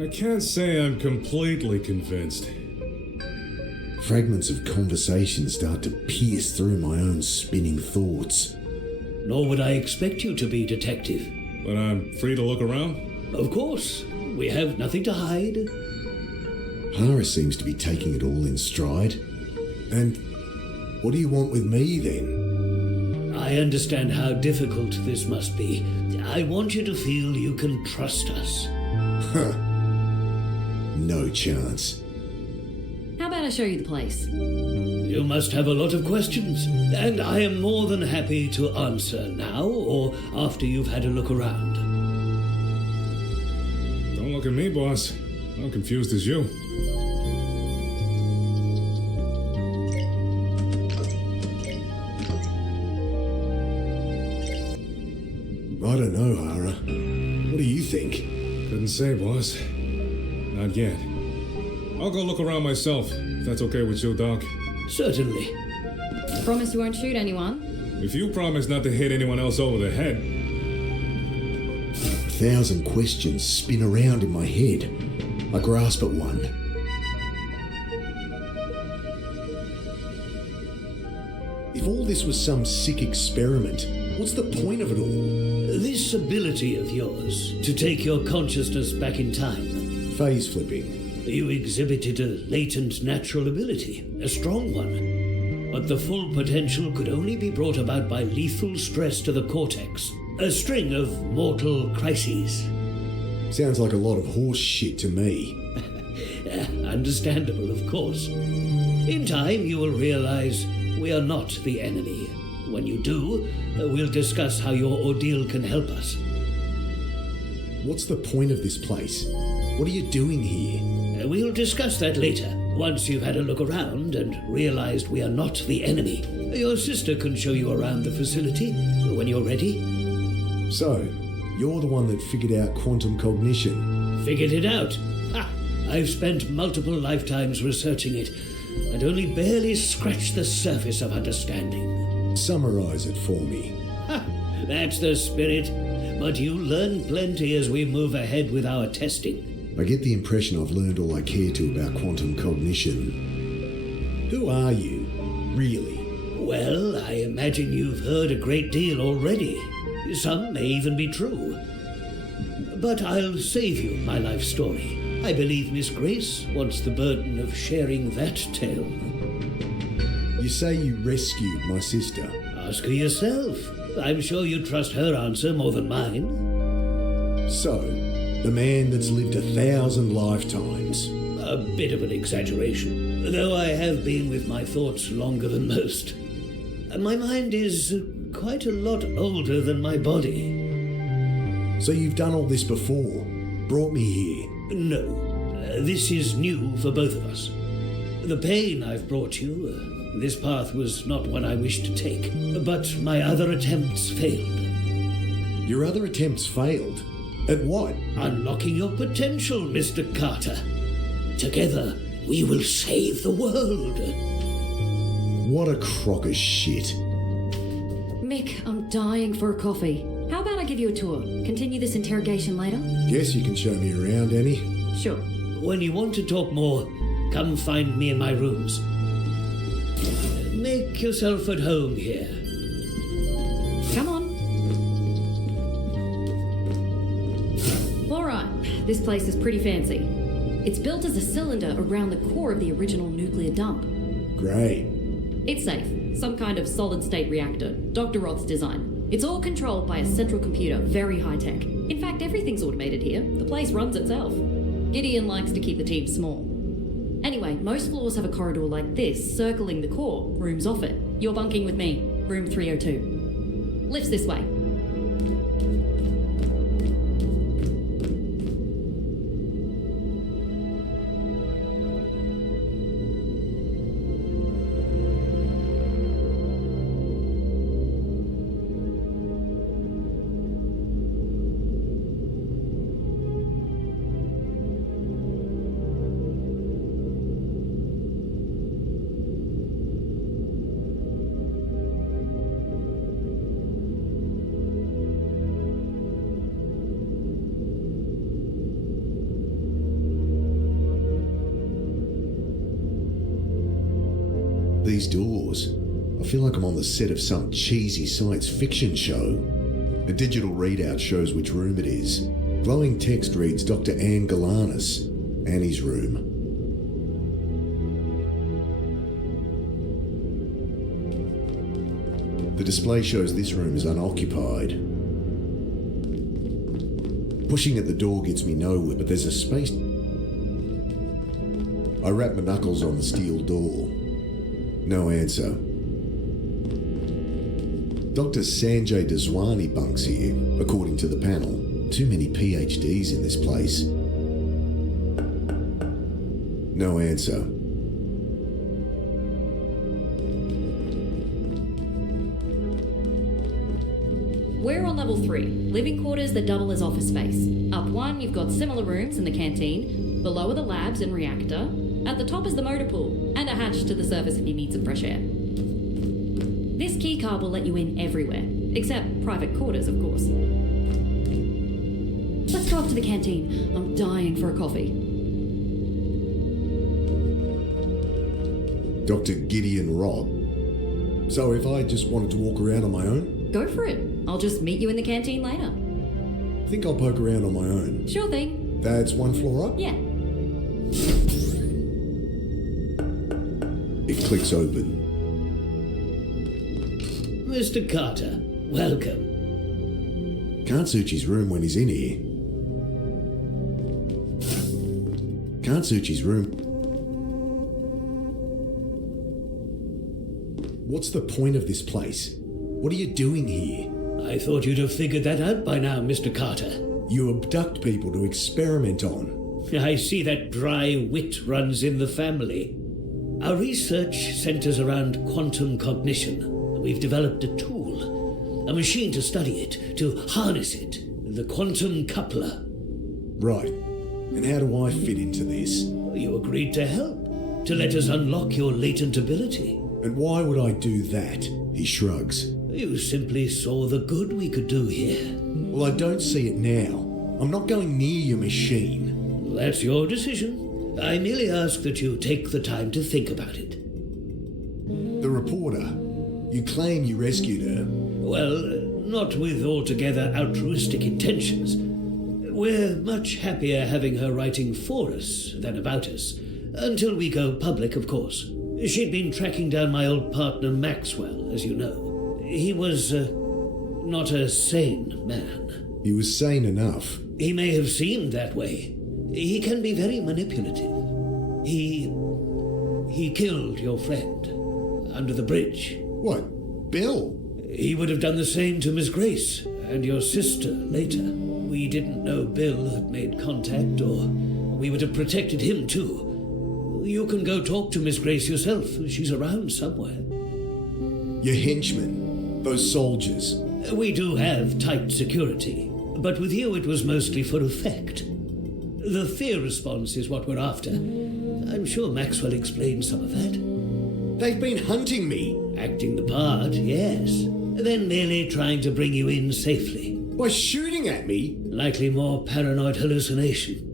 I can't say I'm completely convinced. Fragments of conversation start to pierce through my own spinning thoughts. Nor would I expect you to be, Detective. But I'm free to look around? Of course. We have nothing to hide. Hara seems to be taking it all in stride. And what do you want with me, then? I understand how difficult this must be. I want you to feel you can trust us. Huh. No chance. How about I show you the place? You must have a lot of questions, and I am more than happy to answer now or after you've had a look around. Don't look at me, boss. I'm confused as you. I don't know, Hara. What do you think? Couldn't say, boss. Not yet. I'll go look around myself, if that's okay with you, Doc. Certainly. Promise you won't shoot anyone? If you promise not to hit anyone else over the head. 1,000 questions spin around in my head. I grasp at one. If all this was some sick experiment, what's the point of it all? This ability of yours to take your consciousness back in time. Phase flipping. You exhibited a latent natural ability, a strong one. But the full potential could only be brought about by lethal stress to the cortex. A string of mortal crises. Sounds like a lot of horse shit to me. Understandable, of course. In time, you will realize we are not the enemy. When you do, we'll discuss how your ordeal can help us. What's the point of this place? What are you doing here? We'll discuss that later, once you've had a look around and realized we are not the enemy. Your sister can show you around the facility when you're ready. So, you're the one that figured out quantum cognition. Figured it out? Ha! I've spent multiple lifetimes researching it, and only barely scratched the surface of understanding. Summarize it for me. Ha! That's the spirit. But you learn plenty as we move ahead with our testing. I get the impression I've learned all I care to about quantum cognition. Who are you, really? Well, I imagine you've heard a great deal already. Some may even be true. But I'll save you my life story. I believe Miss Grace wants the burden of sharing that tale. You say you rescued my sister. Ask her yourself. I'm sure you trust her answer more than mine. So, the man that's lived 1,000 lifetimes. A bit of an exaggeration, though I have been with my thoughts longer than most. My mind is quite a lot older than my body. So you've done all this before? Brought me here? No, this is new for both of us. The pain I've brought you, this path was not one I wished to take, but my other attempts failed. Your other attempts failed? At what? Unlocking your potential, Mr. Carter. Together, we will save the world. What a crock of shit. Mick, I'm dying for a coffee. How about I give you a tour? Continue this interrogation later? Guess you can show me around, Annie. Sure. When you want to talk more, come find me in my rooms. Make yourself at home here. Come on. Alright, this place is pretty fancy. It's built as a cylinder around the core of the original nuclear dump. Great. It's safe. Some kind of solid-state reactor. Dr. Roth's design. It's all controlled by a central computer, very high-tech. In fact, everything's automated here. The place runs itself. Gideon likes to keep the team small. Anyway, most floors have a corridor like this, circling the core, rooms off it. You're bunking with me, room 302. Lifts this way. These doors. I feel like I'm on the set of some cheesy science fiction show. A digital readout shows which room it is. Glowing text reads Dr. Anne Galanis, Annie's room. The display shows this room is unoccupied. Pushing at the door gets me nowhere, but there's a space. I wrap my knuckles on the steel door. No answer. Dr. Sanjay Daswani bunks here, according to the panel. Too many PhDs in this place. No answer. We're on level 3, living quarters that double as office space. Up 1, you've got similar rooms in the canteen. Below are the labs and reactor. At the top is the motor pool, and a hatch to the surface if you need some fresh air. This keycard will let you in everywhere, except private quarters, of course. Let's go up to the canteen. I'm dying for a coffee. Dr. Gideon Robb. So if I just wanted to walk around on my own? Go for it. I'll just meet you in the canteen later. I think I'll poke around on my own. Sure thing. That's 1 floor up? Yeah. It clicks open. Mr. Carter, welcome. Can't search his room when he's in here. Can't search his room. What's the point of this place? What are you doing here? I thought you'd have figured that out by now, Mr. Carter. You abduct people to experiment on. I see that dry wit runs in the family. Our research centers around quantum cognition. We've developed a tool, a machine to study it, to harness it, the quantum coupler. Right. And how do I fit into this? You agreed to help, to let us unlock your latent ability. And why would I do that? He shrugs. You simply saw the good we could do here. Well, I don't see it now. I'm not going near your machine. That's your decision. I merely ask that you take the time to think about it. The reporter. You claim you rescued her. Well, not with altogether altruistic intentions. We're much happier having her writing for us than about us. Until we go public, of course. She'd been tracking down my old partner Maxwell, as you know. He was, not a sane man. He was sane enough. He may have seemed that way. He can be very manipulative. He killed your friend under the bridge. What? Bill? He would have done the same to Miss Grace and your sister later. We didn't know Bill had made contact, or we would have protected him too. You can go talk to Miss Grace yourself. She's around somewhere. Your henchmen. Those soldiers. We do have tight security, but with you it was mostly for effect. The fear response is what we're after. I'm sure Maxwell explained some of that. They've been hunting me. Acting the part, yes. Then merely trying to bring you in safely. By shooting at me? Likely more paranoid hallucination.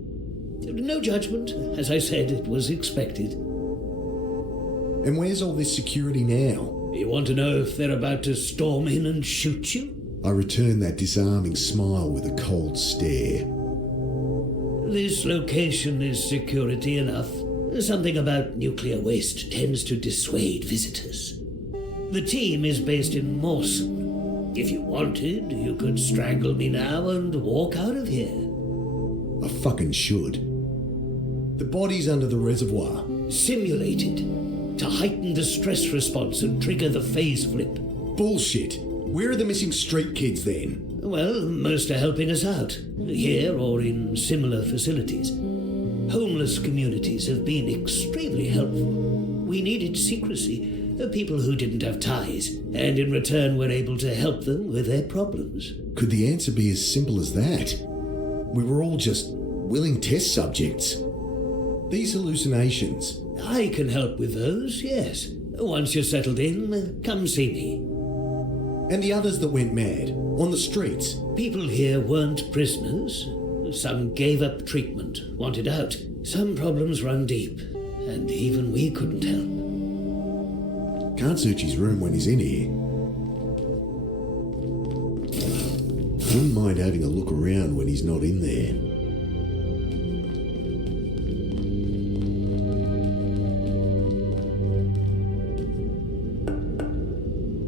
No judgment. As I said, it was expected. And where's all this security now? You want to know if they're about to storm in and shoot you? I return that disarming smile with a cold stare. This location is security enough. Something about nuclear waste tends to dissuade visitors. The team is based in Mawson. If you wanted, you could strangle me now and walk out of here. I fucking should. The body's under the reservoir. Simulated. To heighten the stress response and trigger the phase flip. Bullshit. Where are the missing street kids then? Well, most are helping us out. Here or in similar facilities. Homeless communities have been extremely helpful. We needed secrecy. People who didn't have ties, and in return were able to help them with their problems. Could the answer be as simple as that? We were all just willing test subjects. These hallucinations. I can help with those, yes. Once you're settled in, come see me. And the others that went mad, on the streets. People here weren't prisoners. Some gave up treatment, wanted out. Some problems run deep, and even we couldn't help. Can't search his room when he's in here. Wouldn't mind having a look around when he's not in there.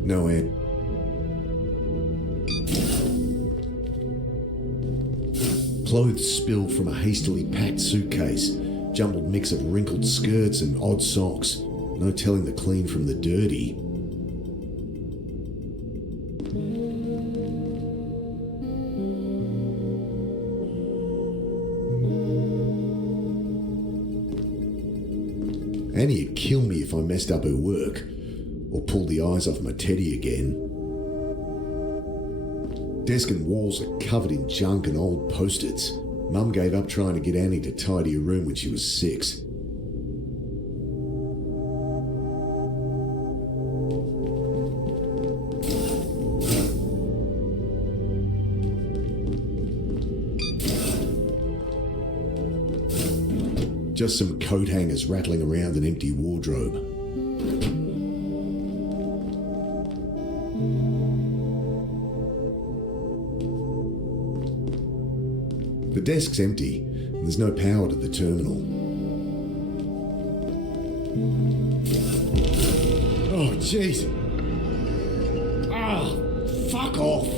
No air. Clothes spilled from a hastily packed suitcase. Jumbled mix of wrinkled skirts and odd socks. No telling the clean from the dirty. Annie'd kill me if I messed up her work, or pulled the eyes off my teddy again. Desk and walls are covered in junk and old post-its. Mum gave up trying to get Annie to tidy her room when she was 6. Just some coat hangers rattling around an empty wardrobe. The desk's empty, and there's no power to the terminal. Oh, jeez. Ah, fuck off.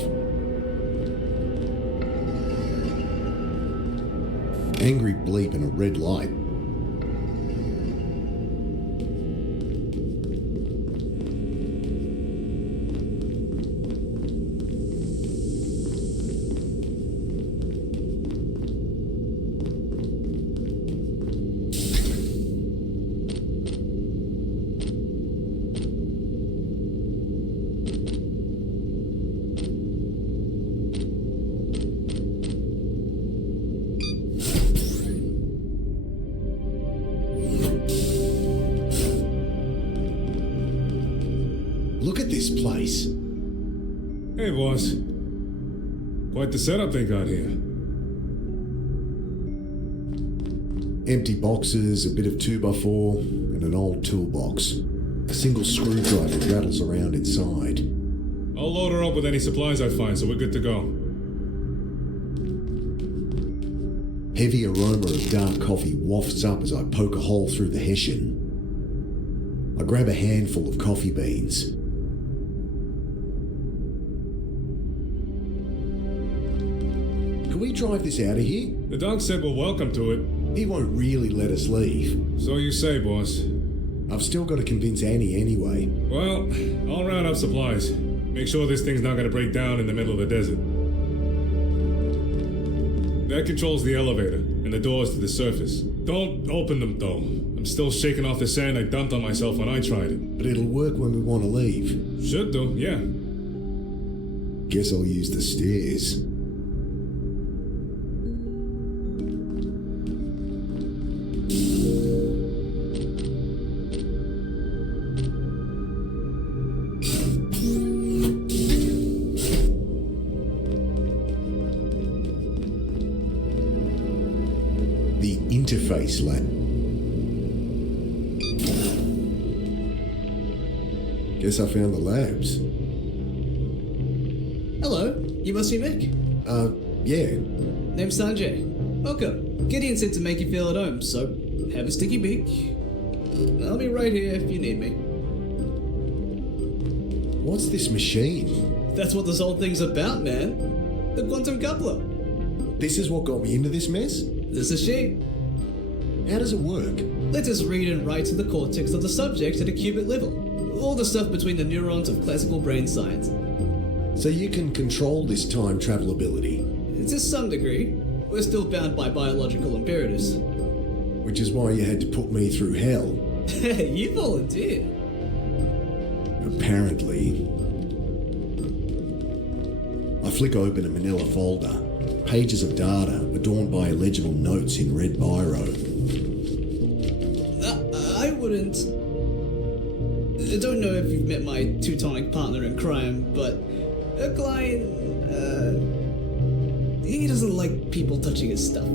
Angry bleep and a red light. Look at this place. Hey, boss. Quite the setup they got here. Empty boxes, a bit of 2x4, and an old toolbox. A single screwdriver rattles around inside. I'll load her up with any supplies I find, so we're good to go. Heavy aroma of dark coffee wafts up as I poke a hole through the hessian. I grab a handful of coffee beans. Can we drive this out of here? The dog said we're welcome to it. He won't really let us leave. So you say, boss. I've still got to convince Annie anyway. Well, I'll round up supplies. Make sure this thing's not gonna break down in the middle of the desert. That controls the elevator and the doors to the surface. Don't open them, though. I'm still shaking off the sand I dumped on myself when I tried it. But it'll work when we want to leave. Should do, yeah. Guess I'll use the stairs. Interface lab. Guess I found the labs. Hello, you must be Mick. Yeah. Name's Sanjay. Welcome. Gideon said to make you feel at home, so have a sticky beak. I'll be right here if you need me. What's this machine? That's what this whole thing's about, man. The quantum coupler. This is what got me into this mess? This is she. How does it work? Let us read and write to the cortex of the subject at a qubit level. All the stuff between the neurons of classical brain science. So you can control this time travel ability? To some degree. We're still bound by biological imperatives. Which is why you had to put me through hell. You volunteered. Apparently. I flick open a manila folder. Pages of data adorned by illegible notes in red biro. I wouldn't... I don't know if you've met my Teutonic partner in crime, but Klein, he doesn't like people touching his stuff.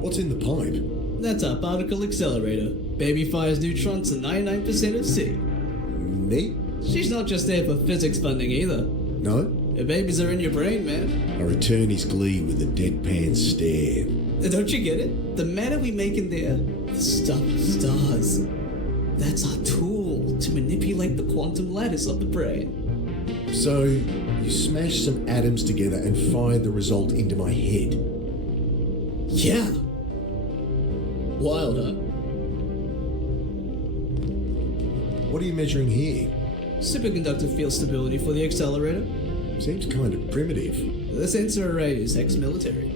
What's in the pipe? That's our particle accelerator. Baby fires neutrons to 99% of C. Neat? She's not just there for physics funding either. No? Her babies are in your brain, man. I return his glee with a deadpan stare. Don't you get it? The matter we make in there, the stuff of stars. That's our tool to manipulate the quantum lattice of the brain. So, you smashed some atoms together and fired the result into my head. Yeah. Wild, huh? What are you measuring here? Superconductor field stability for the accelerator. Seems kind of primitive. The sensor array is ex-military.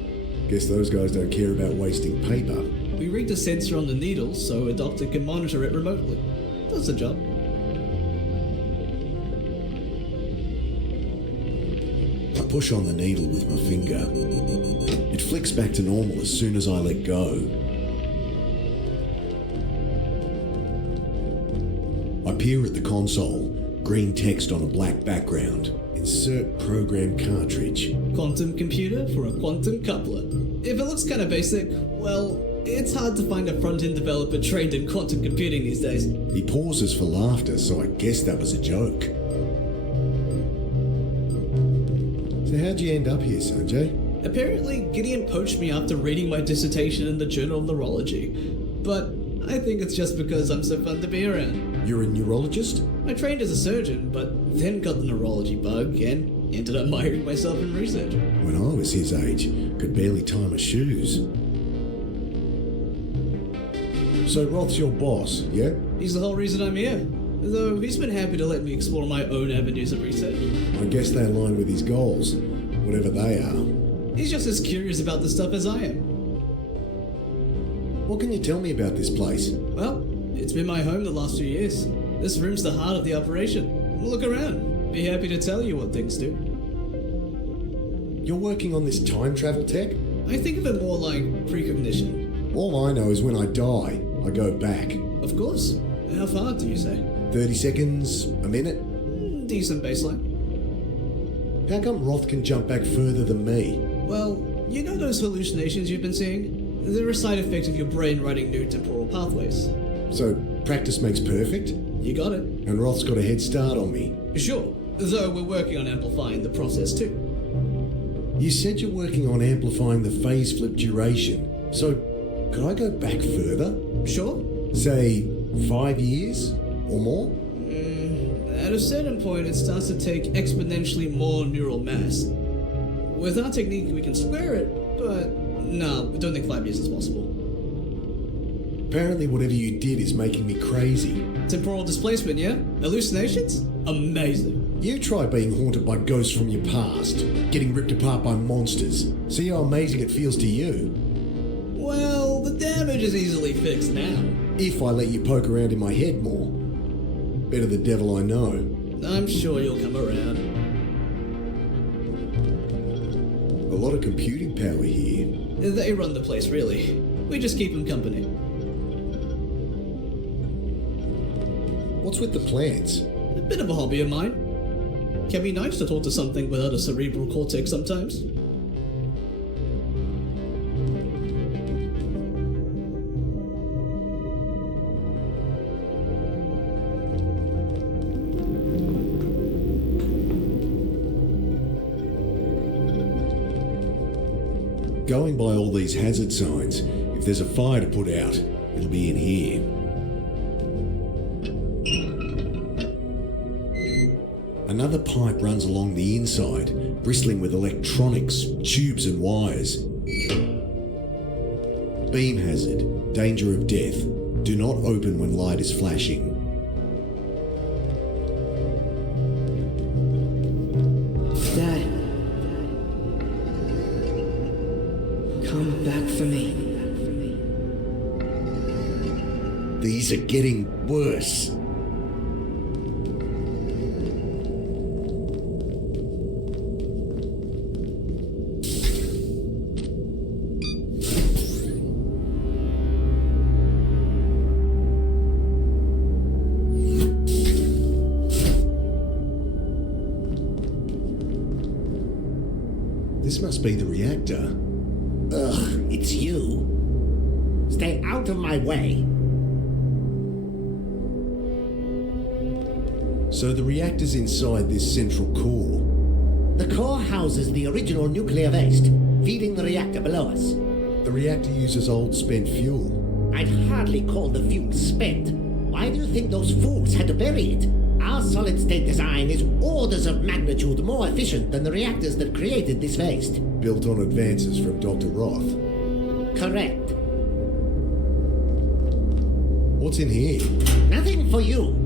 Guess those guys don't care about wasting paper. We rigged a sensor on the needle so a doctor can monitor it remotely. Does the job. I push on the needle with my finger. It flicks back to normal as soon as I let go. I peer at the console, green text on a black background. Insert program cartridge. Quantum computer for a quantum coupler. If it looks kind of basic, well, it's hard to find a front-end developer trained in quantum computing these days. He pauses for laughter, so I guess that was a joke. So how'd you end up here, Sanjay? Apparently, Gideon poached me after reading my dissertation in the Journal of Neurology. But I think it's just because I'm so fun to be around. You're a neurologist? I trained as a surgeon, but then got the neurology bug and ended up miring myself in research. When I was his age, could barely tie my shoes. So Roth's your boss, yeah? He's the whole reason I'm here. Though he's been happy to let me explore my own avenues of research. I guess they align with his goals, whatever they are. He's just as curious about this stuff as I am. What can you tell me about this place? Well, it's been my home the last few years. This room's the heart of the operation. Look around. Be happy to tell you what things do. You're working on this time travel tech? I think of it more like precognition. All I know is when I die, I go back. Of course. How far do you say? 30 seconds, a minute? Decent baseline. How come Roth can jump back further than me? Well, you know those hallucinations you've been seeing? They're a side effect of your brain writing new temporal pathways. So, practice makes perfect? You got it. And Roth's got a head start on me. Sure, though we're working on amplifying the process too. You said you're working on amplifying the phase flip duration. So, could I go back further? Sure. Say, 5 years? Or more? At a certain point, it starts to take exponentially more neural mass. With our technique, we can square it, but no, I don't think 5 years is possible. Apparently whatever you did is making me crazy. Temporal displacement, yeah? Hallucinations? Amazing. You try being haunted by ghosts from your past, getting ripped apart by monsters. See how amazing it feels to you. Well, the damage is easily fixed now. If I let you poke around in my head more. Better the devil I know. I'm sure you'll come around. A lot of computing power here. They run the place, really. We just keep them company. What's with the plants? A bit of a hobby of mine. Can be nice to talk to something without a cerebral cortex sometimes. Going by all these hazard signs, if there's a fire to put out, it'll be in here. Another pipe runs along the inside, bristling with electronics, tubes and wires. Beam hazard, danger of death. Do not open when light is flashing. Dad. Come back for me. These are getting worse. This must be the reactor. Ugh, it's you. Stay out of my way. So the reactor's inside this central core. The core houses the original nuclear waste, feeding the reactor below us. The reactor uses old spent fuel. I'd hardly call the fuel spent. Why do you think those fools had to bury it? Our solid-state design is orders of magnitude more efficient than the reactors that created this waste. Built on advances from Dr. Roth. Correct. What's in here? Nothing for you.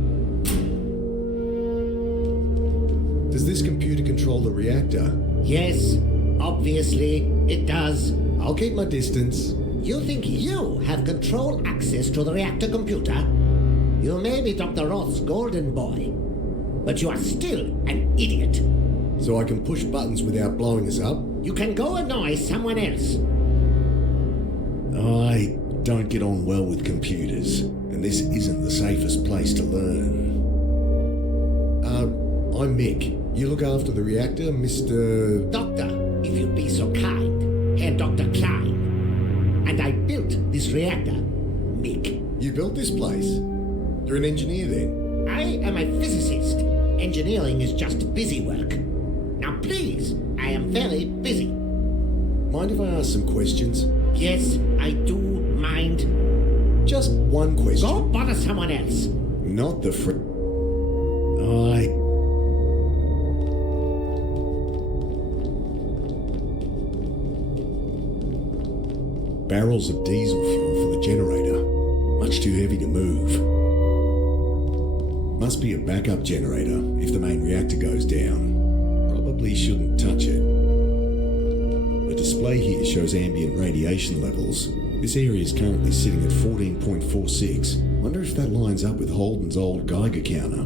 Does this computer control the reactor? Yes, obviously, it does. I'll keep my distance. You think you have control access to the reactor computer? You may be Dr. Roth's golden boy, but you are still an idiot. So I can push buttons without blowing us up? You can go annoy someone else. I don't get on well with computers, and this isn't the safest place to learn. I'm Mick. You look after the reactor, Mr... Doctor, if you'd be so kind, Herr Dr. Klein. And I built this reactor, Mick. You built this place? You're an engineer then? I am a physicist. Engineering is just busy work. Now please, I am very busy. Mind if I ask some questions? Yes, I do mind. Just one question. Go bother someone else. Not the Barrels of diesel fuel for the generator. Much too heavy to move. Must be a backup generator if the main reactor goes down. Probably shouldn't touch it. The display here shows ambient radiation levels. This area is currently sitting at 14.46. Wonder if that lines up with Holden's old Geiger counter.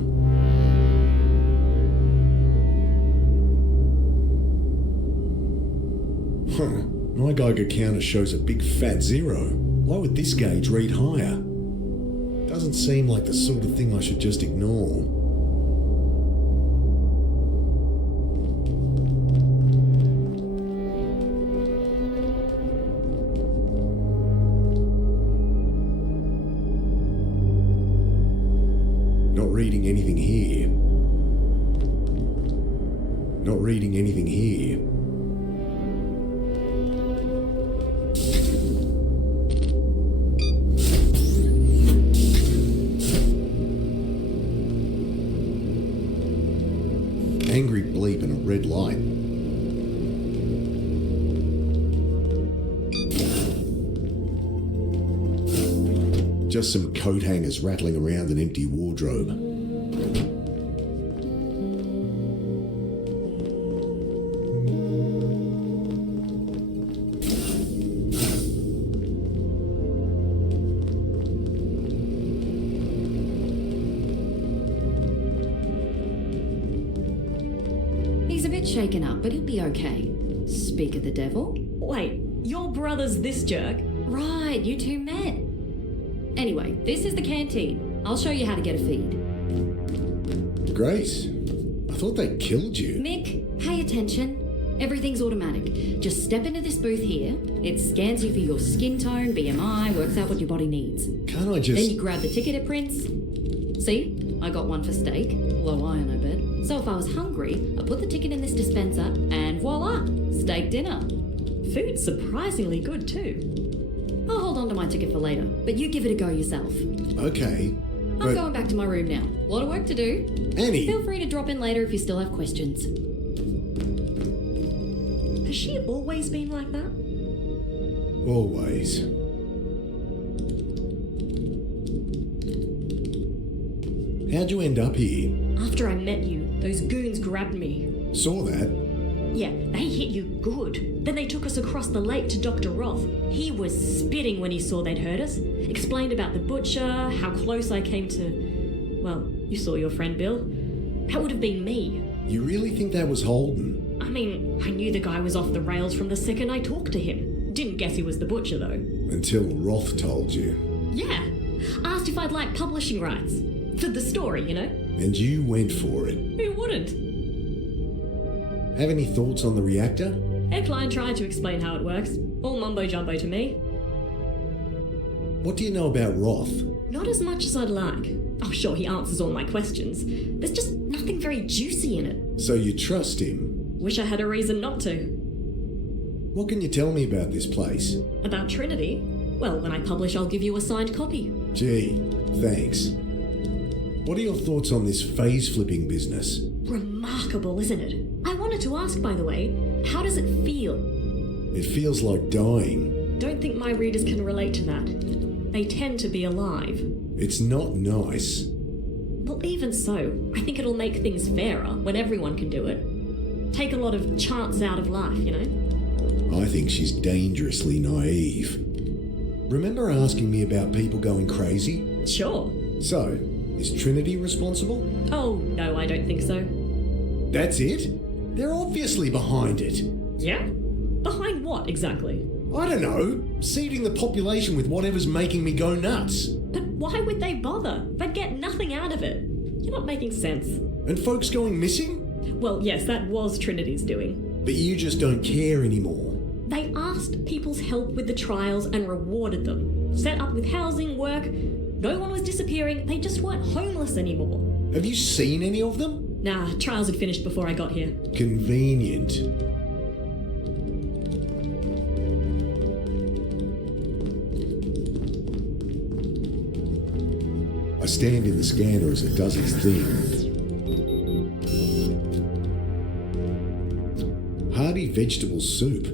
Huh. My Geiger counter shows a big fat 0. Why would this gauge read higher? Doesn't seem like the sort of thing I should just ignore. Not reading anything here. Not reading anything here. Angry bleep and a red light. Just some coat hangers rattling around an empty wardrobe. He's a bit shaken up, but he'll be okay. Speak of the devil. Wait, your brother's this jerk? Right, you two met. Anyway, this is the canteen. I'll show you how to get a feed. Grace, I thought they killed you. Mick, pay attention. Everything's automatic. Just step into this booth here. It scans you for your skin tone, BMI, works out what your body needs. Can't I just... Then you grab the ticket it prints. See? I got one for steak. Low iron, I bet. So if I was hungry, I put the ticket in this dispenser, and voila! Steak dinner. Food's surprisingly good too. I'll hold on to my ticket for later, but you give it a go yourself. Okay, I'm going back to my room now. A lot of work to do. Annie... Feel free to drop in later if you still have questions. Has she always been like that? Always. How'd you end up here? After I met you, those goons grabbed me. Saw that. Yeah, they hit you good. Then they took us across the lake to Dr. Roth. He was spitting when he saw they'd hurt us. Explained about the butcher, how close I came to... Well, you saw your friend Bill. That would have been me. You really think that was Holden? I mean, I knew the guy was off the rails from the second I talked to him. Didn't guess he was the butcher, though. Until Roth told you. Yeah. Asked if I'd like publishing rights. For the story, you know? And you went for it. Who wouldn't? Have any thoughts on the reactor? Eckline tried to explain how it works. All mumbo-jumbo to me. What do you know about Roth? Not as much as I'd like. Oh, sure, he answers all my questions. There's just nothing very juicy in it. So you trust him? Wish I had a reason not to. What can you tell me about this place? About Trinity? Well, when I publish, I'll give you a signed copy. Gee, thanks. What are your thoughts on this phase-flipping business? Remarkable, isn't it? I wanted to ask, by the way, how does it feel? It feels like dying. Don't think my readers can relate to that. They tend to be alive. It's not nice. Well, even so, I think it'll make things fairer when everyone can do it. Take a lot of chance out of life, you know? I think she's dangerously naive. Remember asking me about people going crazy? Sure. So, is Trinity responsible? Oh, no, I don't think so. That's it? They're obviously behind it. Yeah? Behind what, exactly? I don't know. Seeding the population with whatever's making me go nuts. But why would they bother? They'd get nothing out of it. You're not making sense. And folks going missing? Well, yes, that was Trinity's doing. But you just don't care anymore. They asked people's help with the trials and rewarded them. Set up with housing, work. No one was disappearing. They just weren't homeless anymore. Have you seen any of them? Nah, trials had finished before I got here. Convenient. I stand in the scanner as it does its thing. Hearty vegetable soup.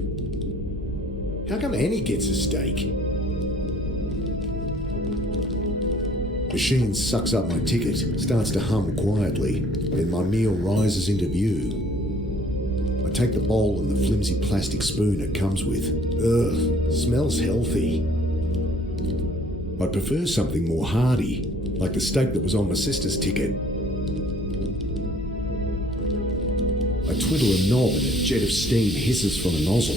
How come Annie gets a steak? Machine sucks up my ticket, starts to hum quietly, then my meal rises into view. I take the bowl and the flimsy plastic spoon it comes with. Ugh, smells healthy. I'd prefer something more hearty, like the steak that was on my sister's ticket. I twiddle a knob and a jet of steam hisses from a nozzle.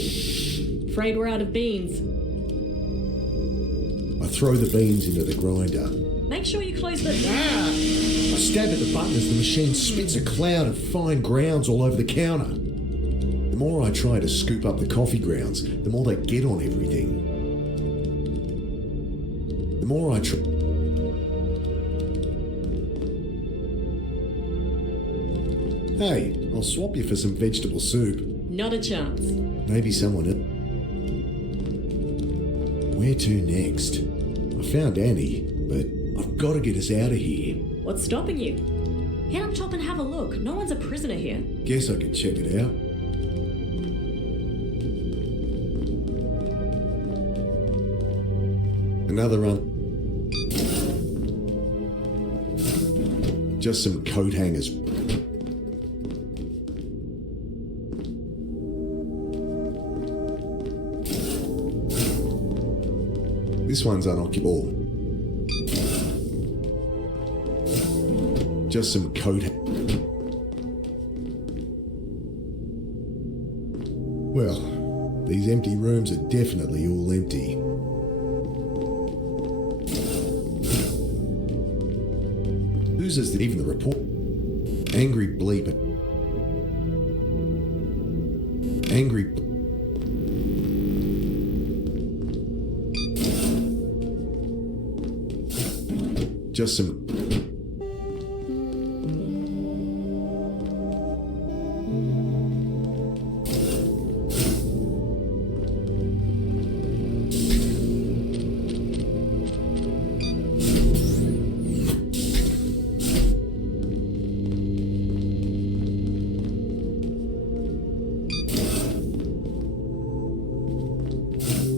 Afraid we're out of beans. I throw the beans into the grinder. Make sure you close the... I stab at the button as the machine spits a cloud of fine grounds all over the counter. The more I try to scoop up the coffee grounds, the more they get on everything. The more I try... Hey, I'll swap you for some vegetable soup. Not a chance. Maybe someone else. Where to next? I found Annie, but I've got to get us out of here. What's stopping you? Head up top and have a look. No one's a prisoner here. Guess I could check it out. Another run. Just some coat hangers. This one's unoccupied. Just some coat. Well, these empty rooms are definitely all empty. Whose is even the report? Angry bleep. Angry. Just some.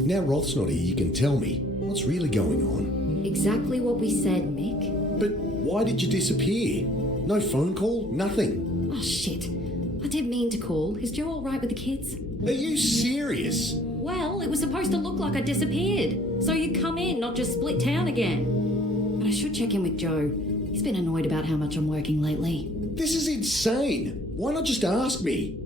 Now Roth's not here, you can tell me. What's really going on? Exactly what we said, Mick. But why did you disappear? No phone call? Nothing? Oh, shit. I didn't mean to call. Is Joe all right with the kids? Are you serious? Well, it was supposed to look like I disappeared. So you'd come in, not just split town again. But I should check in with Joe. He's been annoyed about how much I'm working lately. This is insane. Why not just ask me?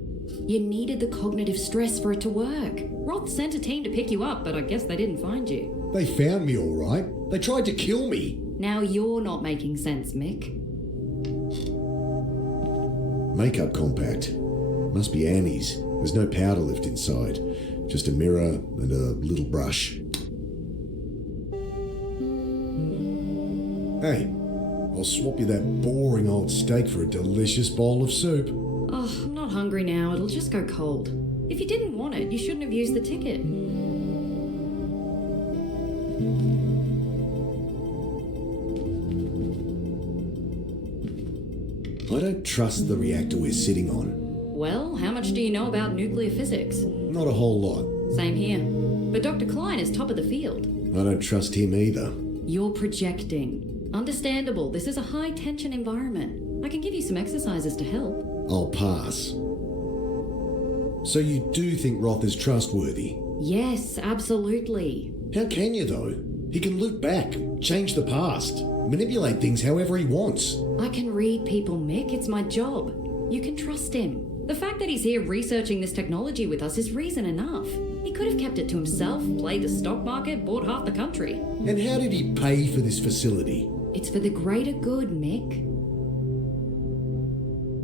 You needed the cognitive stress for it to work. Roth sent a team to pick you up, but I guess they didn't find you. They found me all right. They tried to kill me. Now you're not making sense, Mick. Makeup compact. Must be Annie's. There's no powder left inside. Just a mirror and a little brush. Hey, I'll swap you that boring old steak for a delicious bowl of soup. Oh, I'm not hungry now. It'll just go cold. If you didn't want it, you shouldn't have used the ticket. I don't trust the reactor we're sitting on. Well, how much do you know about nuclear physics? Not a whole lot. Same here. But Dr. Klein is top of the field. I don't trust him either. You're projecting. Understandable. This is a high-tension environment. I can give you some exercises to help. I'll pass. So you do think Roth is trustworthy? Yes, absolutely. How can you, though? He can loop back, change the past, manipulate things however he wants. I can read people, Mick. It's my job. You can trust him. The fact that he's here researching this technology with us is reason enough. He could have kept it to himself, played the stock market, bought half the country. And how did he pay for this facility? It's for the greater good, Mick.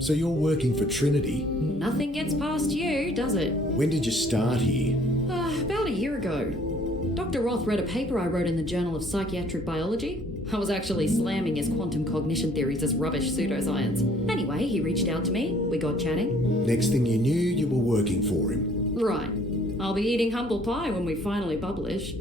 So you're working for Trinity? Nothing gets past you, does it? When did you start here? About a year ago. Dr. Roth read a paper I wrote in the Journal of Psychiatric Biology. I was actually slamming his quantum cognition theories as rubbish pseudoscience. Anyway, he reached out to me. We got chatting. Next thing you knew, you were working for him. Right. I'll be eating humble pie when we finally publish.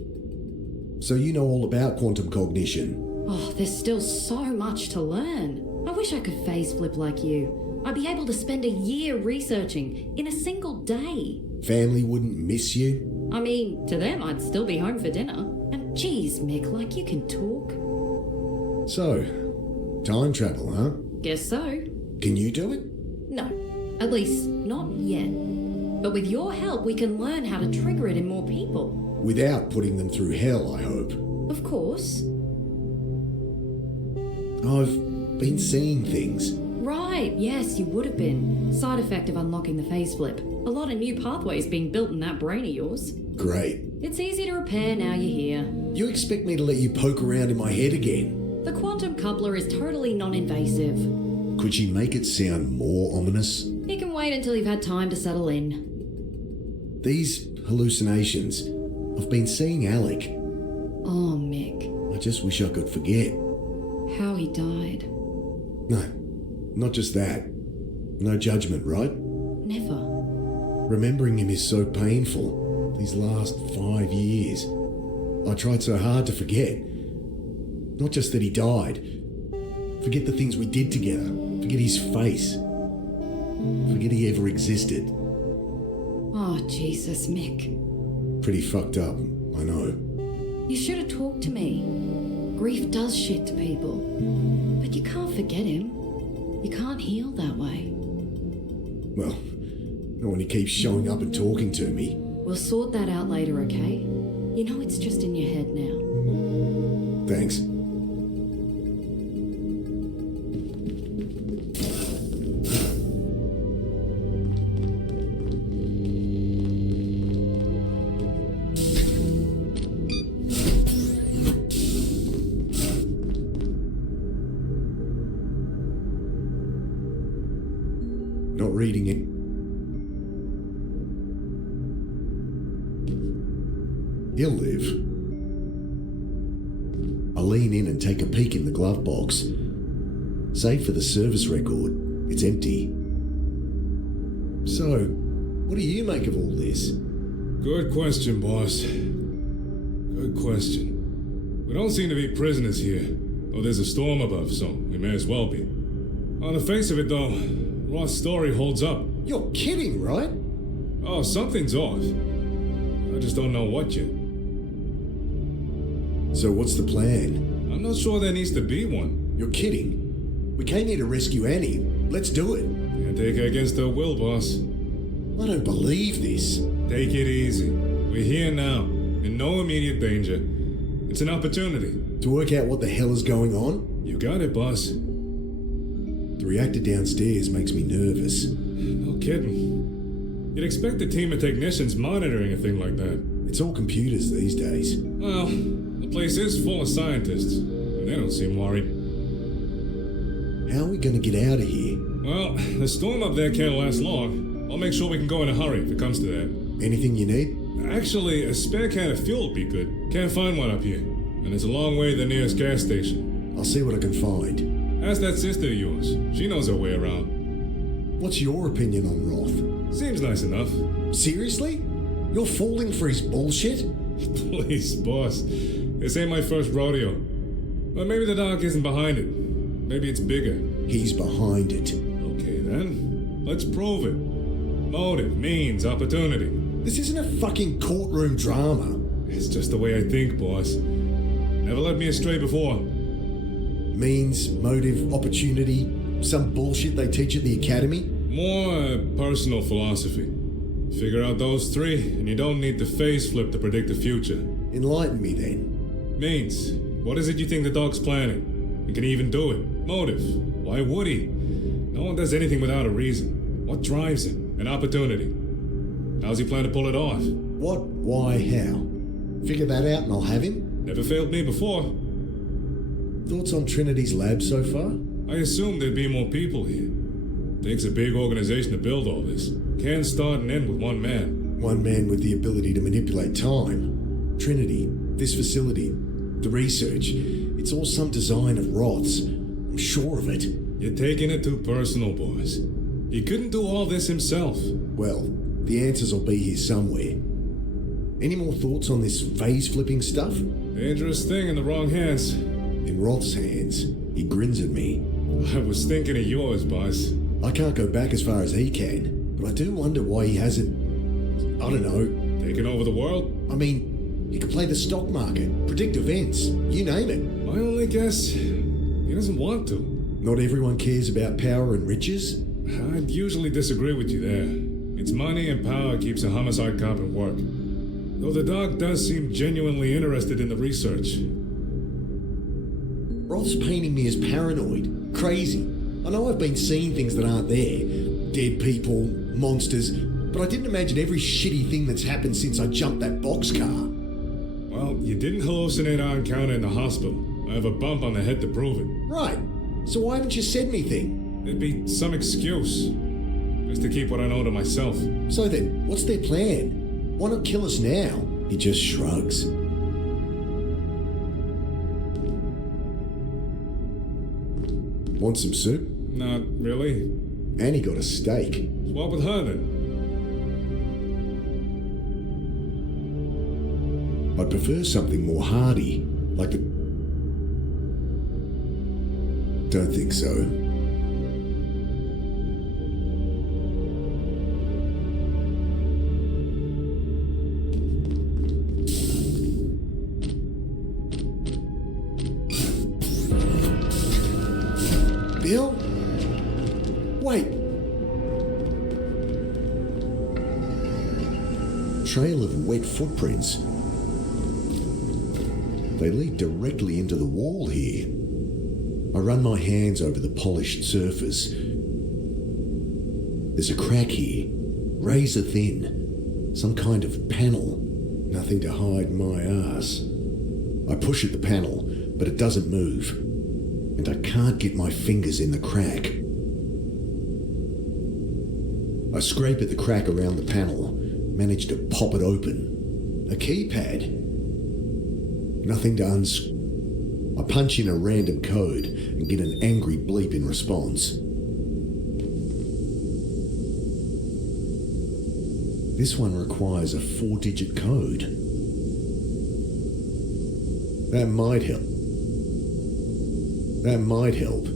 So you know all about quantum cognition? Oh, there's still so much to learn. I wish I could phase flip like you. I'd be able to spend a year researching in a single day. Family wouldn't miss you? I mean, to them, I'd still be home for dinner. And geez, Mick, like you can talk. So, time travel, huh? Guess so. Can you do it? No, at least not yet. But with your help, we can learn how to trigger it in more people. Without putting them through hell, I hope. Of course. I've been seeing things. Right, yes, you would have been. Side effect of unlocking the phase flip. A lot of new pathways being built in that brain of yours. Great. It's easy to repair now you're here. You expect me to let you poke around in my head again? The quantum coupler is totally non-invasive. Could she make it sound more ominous? You can wait until you've had time to settle in. These hallucinations. I've been seeing Alec. Oh, Mick. I just wish I could forget. How he died. No, not just that. No judgment, right? Never. Remembering him is so painful. These last 5 years. I tried so hard to forget. Not just that he died. Forget the things we did together. Forget his face. Forget he ever existed. Oh, Jesus, Mick. Pretty fucked up, I know. You should have talked to me. Grief does shit to people. But you can't forget him. You can't heal that way. Well, not when he keeps showing up and talking to me. We'll sort that out later, okay? You know it's just in your head now. Thanks. Not reading it. He'll live. I lean in and take a peek in the glove box. Save for the service record. It's empty. So, what do you make of all this? Good question, boss. Good question. We don't seem to be prisoners here. Oh, there's a storm above, so we may as well be. On the face of it, though, Roth's story holds up. You're kidding, right? Oh, something's off. I just don't know what yet. So what's the plan? I'm not sure there needs to be one. You're kidding. We came here to rescue Annie. Let's do it. Can't take her against her will, boss. I don't believe this. Take it easy. We're here now, in no immediate danger. It's an opportunity. To work out what the hell is going on? You got it, boss. The reactor downstairs makes me nervous. No kidding. You'd expect a team of technicians monitoring a thing like that. It's all computers these days. Well, the place is full of scientists, and they don't seem worried. How are we going to get out of here? Well, the storm up there can't last long. I'll make sure we can go in a hurry if it comes to that. Anything you need? Actually, a spare can of fuel would be good. Can't find one up here, and it's a long way to the nearest gas station. I'll see what I can find. Ask that sister of yours. She knows her way around. What's your opinion on Roth? Seems nice enough. Seriously? You're falling for his bullshit? Please, boss. This ain't my first rodeo. But maybe the doc isn't behind it. Maybe it's bigger. He's behind it. Okay then. Let's prove it. Motive, means, opportunity. This isn't a fucking courtroom drama. It's just the way I think, boss. Never led me astray before. Means, motive, opportunity, some bullshit they teach at the academy? More personal philosophy. Figure out those three, and you don't need the face flip to predict the future. Enlighten me then. Means, what is it you think the dog's planning? And can he even do it? Motive, why would he? No one does anything without a reason. What drives him? An opportunity. How's he plan to pull it off? What, why, how? Figure that out and I'll have him? Never failed me before. Thoughts on Trinity's lab so far? I assumed there'd be more people here. Takes a big organization to build all this. Can't start and end with one man. One man with the ability to manipulate time. Trinity, this facility, the research, it's all some design of Roth's. I'm sure of it. You're taking it too personal, boys. He couldn't do all this himself. Well, the answers will be here somewhere. Any more thoughts on this phase-flipping stuff? Dangerous thing in the wrong hands. In Roth's hands, he grins at me. I was thinking of yours, boss. I can't go back as far as he can, but I do wonder why he hasn't... I don't know. Taking over the world? I mean, he could play the stock market, predict events, you name it. My only guess, he doesn't want to. Not everyone cares about power and riches? I'd usually disagree with you there. It's money and power keeps a homicide cop at work. Though the doc does seem genuinely interested in the research. Roth's painting me as paranoid, crazy. I know I've been seeing things that aren't there. Dead people, monsters, but I didn't imagine every shitty thing that's happened since I jumped that boxcar. Well, you didn't hallucinate our encounter in the hospital. I have a bump on the head to prove it. Right. So why haven't you said anything? There'd be some excuse. Just to keep what I know to myself. So then, what's their plan? Why not kill us now? He just shrugs. Want some soup? Not really. And he got a steak. Swap with her then. I'd prefer something more hearty, like the... Don't think so. Bill? Wait. Trail of wet footprints. They lead directly into the wall here. I run my hands over the polished surface. There's a crack here, razor thin. Some kind of panel. Nothing to hide my ass. I push at the panel, but it doesn't move. And I can't get my fingers in the crack. I scrape at the crack around the panel, manage to pop it open. A keypad. Nothing to I punch in a random code and get an angry bleep in response. This one requires a 4-digit code. That might help. That might help.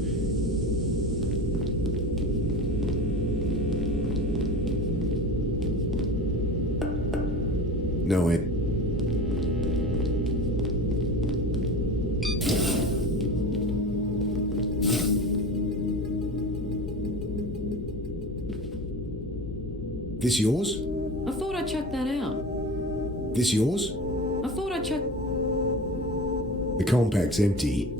No, it. This yours? I thought I chucked that out. This yours? I thought I chucked... The compact's empty.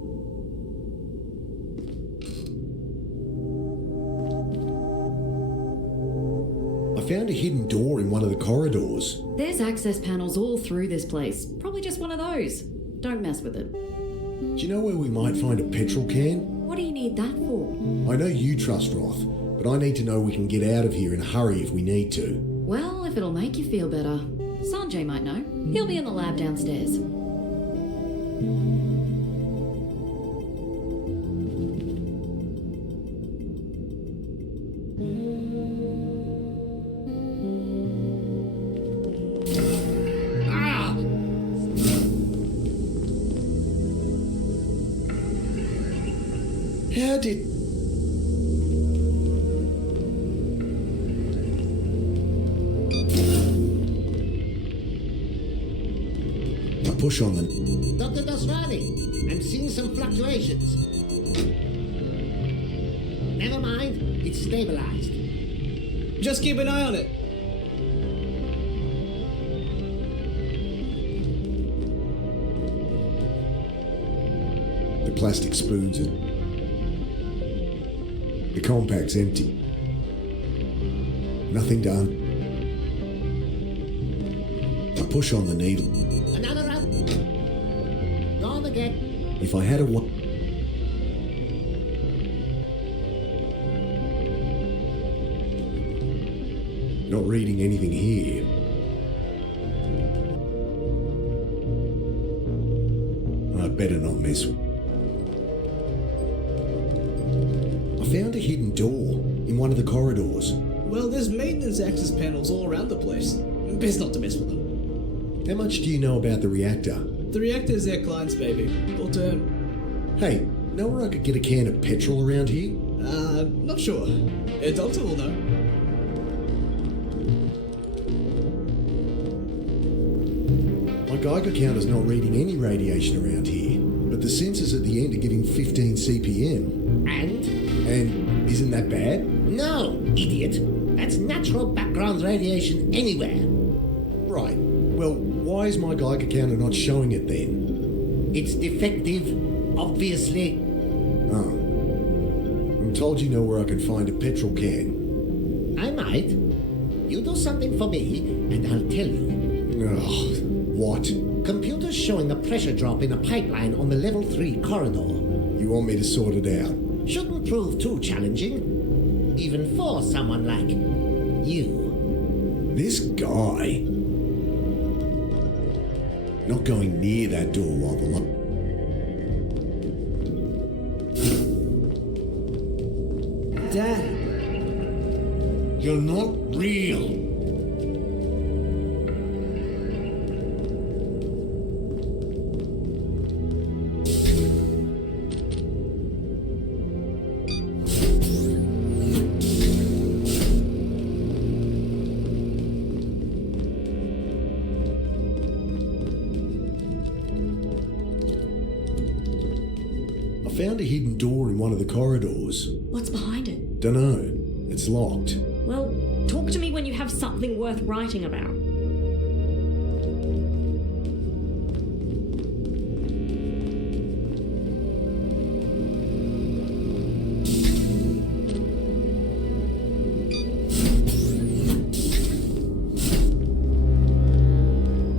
I found a hidden door in one of the corridors. There's access panels all through this place. Probably just one of those. Don't mess with it. Do you know where we might find a petrol can? What do you need that for? I know you trust Roth, but I need to know we can get out of here in a hurry if we need to. Well, if it'll make you feel better. Sanjay might know. He'll be in the lab downstairs. How did... I push on the... Dr. Dosrani, I'm seeing some fluctuations. Never mind, it's stabilized. Just keep an eye on it. The plastic spoons are... The compact's empty. Nothing done. I push on the needle. Another round. Gone again. If I had a... Not reading anything here. I better not miss. I found a hidden door in one of the corridors. Well, there's maintenance access panels all around the place. Best not to mess with them. How much do you know about the reactor? The reactor is their client's baby. They'll turn. Hey, know where I could get a can of petrol around here? Not sure. A doctor will know. My Geiger counter's not reading any radiation around here, but the sensors at the end are giving 15 CPM. And? And isn't that bad? No, idiot. That's natural background radiation anywhere. Right. Well, why is my Geiger counter not showing it then? It's defective, obviously. Oh. I'm told you know where I can find a petrol can. I might. You do something for me, and I'll tell you. Ugh. What? Computers showing a pressure drop in a pipeline on the level 3 corridor. You want me to sort it out? Shouldn't prove too challenging, even for someone like you. This guy... Not going near that door while the light... Dad, You're not real. I found a hidden door in one of the corridors. What's behind it? Dunno. It's locked. Well, talk to me when you have something worth writing about.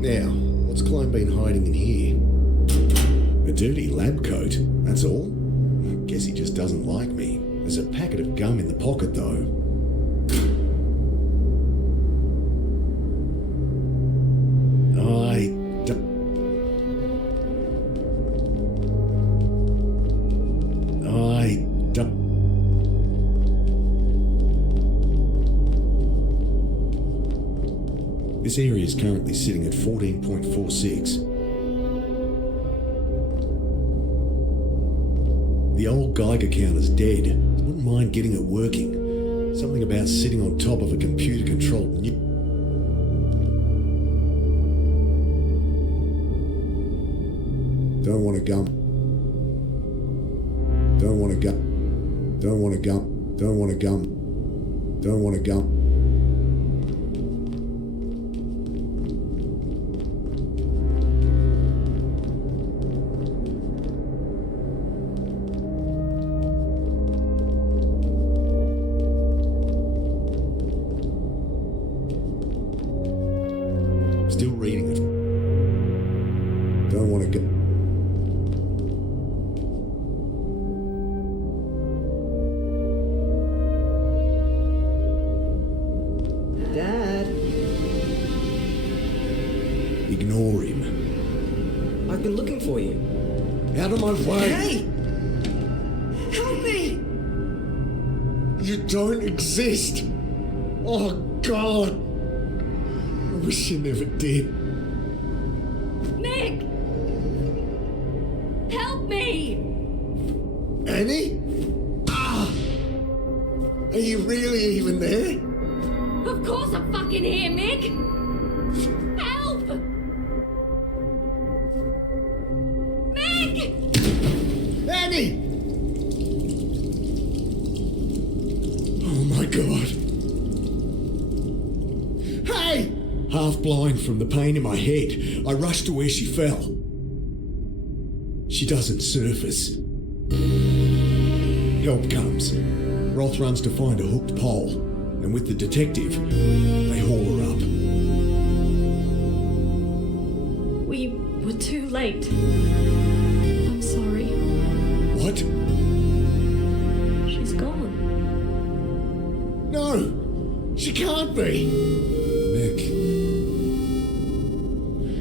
Now, what's Klein been hiding in here? A dirty lab coat, that's all. Guess he just doesn't like me. There's a packet of gum in the pocket, though. This area is currently sitting at 14.46. The old Geiger counter's dead. Wouldn't mind getting it working. Something about sitting on top of a computer-controlled Don't want a gum. Don't want a gum. Don't want a gum. Don't want a gum. Don't want a gum. Still reading it. Don't want to go. Dad, Ignore him. I've been looking for you. Out of my way. Hey! Help me! You don't exist. Oh, God. I wish you never did. Nick! Help me! Annie? Are you really even there? Of course I'm fucking here, Mick! Help! Mick! Annie! Oh my god. Hey! Half blind from the pain in my head, I rushed to where she fell. She doesn't surface. Help comes. Roth runs to find a hooked pole, and with the detective, they haul her up. We were too late. I'm sorry. What? She's gone. No! She can't be! Mick.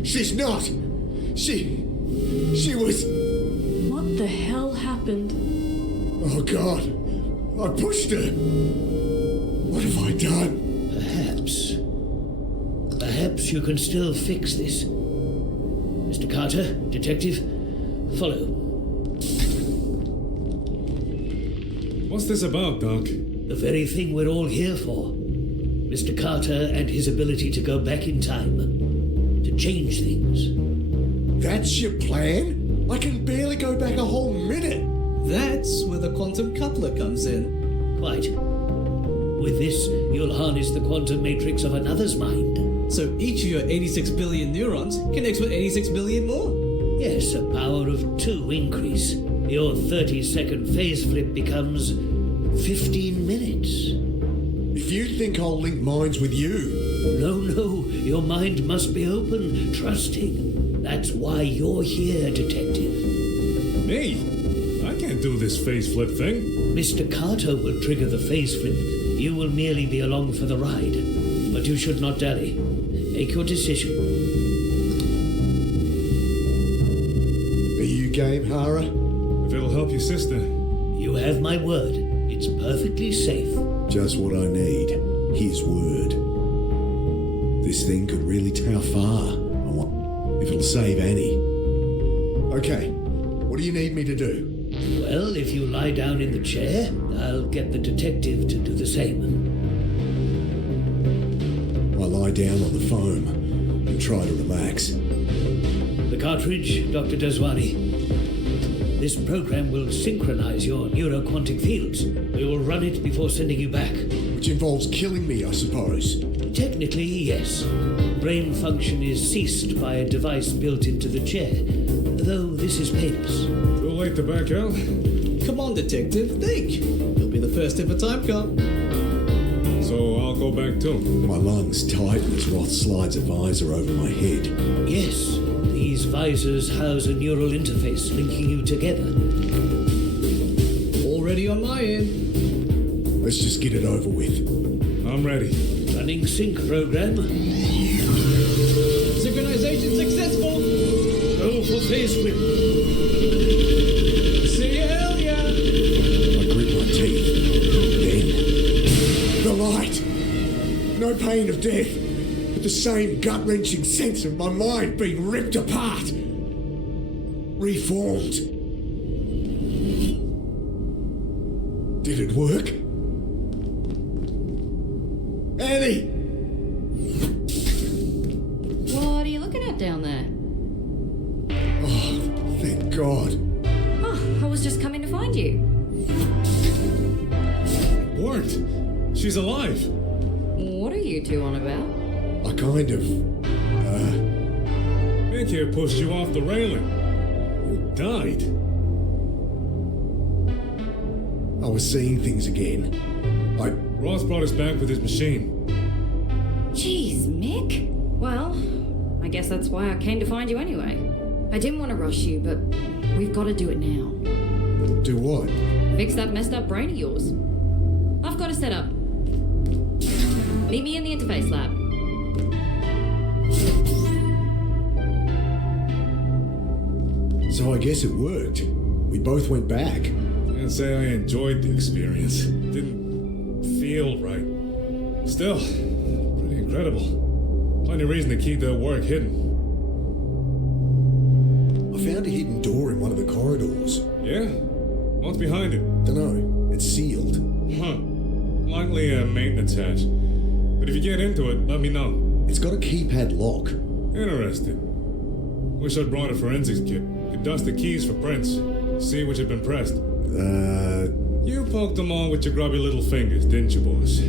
She's not! She was... What the hell happened? Oh god! I pushed her! What have I done? Perhaps you can still fix this. Mr. Carter, detective, follow. What's this about, Doc? The very thing we're all here for. Mr. Carter and his ability to go back in time. To change things. That's your plan? I can barely go back a whole minute! That's where the quantum coupler comes in. Quite. With this, you'll harness the quantum matrix of another's mind. So each of your 86 billion neurons connects with 86 billion more. Yes, a power of 2 increase. Your 30-second phase flip becomes 15 minutes. If you think I'll link minds with you... No, your mind must be open, trusting. That's why you're here, detective. Me? I can't do this phase flip thing. Mr. Carter will trigger the phase flip. You will merely be along for the ride. But you should not dally. Make your decision. Are you game, Hara? If it'll help your sister. You have my word. It's perfectly safe. Just what I need. His word. This thing could really take how far. If it'll save Annie. Okay, what do you need me to do? Well, if you lie down in the chair, I'll get the detective to do the same. I lie down on the foam and try to relax. The cartridge, Dr. Deswani. This program will synchronize your neuroquantic fields. We will run it before sending you back. Which involves killing me, I suppose. Technically, yes. Brain function is ceased by a device built into the chair, though this is painless. Too late to back out? Come on, detective, think. You'll be the first ever time cop. So I'll go back too. My lungs tighten as Roth slides a visor over my head. Yes, these visors house a neural interface linking you together. Already on my end. Let's just get it over with. I'm ready. Running sync program. Synchronization successful. Go for phase flip. See ya, hell yeah. I grit my teeth. Then, the light. No pain of death, but the same gut-wrenching sense of my mind being ripped apart. Reformed. Did it work? Annie! What are you looking at down there? Oh, thank God. Oh, I was just coming to find you. It worked. She's alive. What are you two on about? I kind of... Mick here pushed you off the railing. You died. I was seeing things again. Ross brought us back with his machine. Jeez, Mick. Well, I guess that's why I came to find you anyway. I didn't want to rush you, but we've got to do it now. Do what? Fix that messed up brain of yours. I've got to set up. Meet me in the interface lab. So I guess it worked. We both went back. Can't say I enjoyed the experience. Didn't feel right. Still, pretty incredible. Plenty of reason to keep their work hidden. I found a hidden door in one of the corridors. Yeah? What's behind it? Dunno, it's sealed. Huh. Likely a maintenance hatch. But if you get into it, let me know. It's got a keypad lock. Interesting. Wish I'd brought a forensics kit. Could dust the keys for prints. See which had been pressed. You poked them all with your grubby little fingers, didn't you, boss?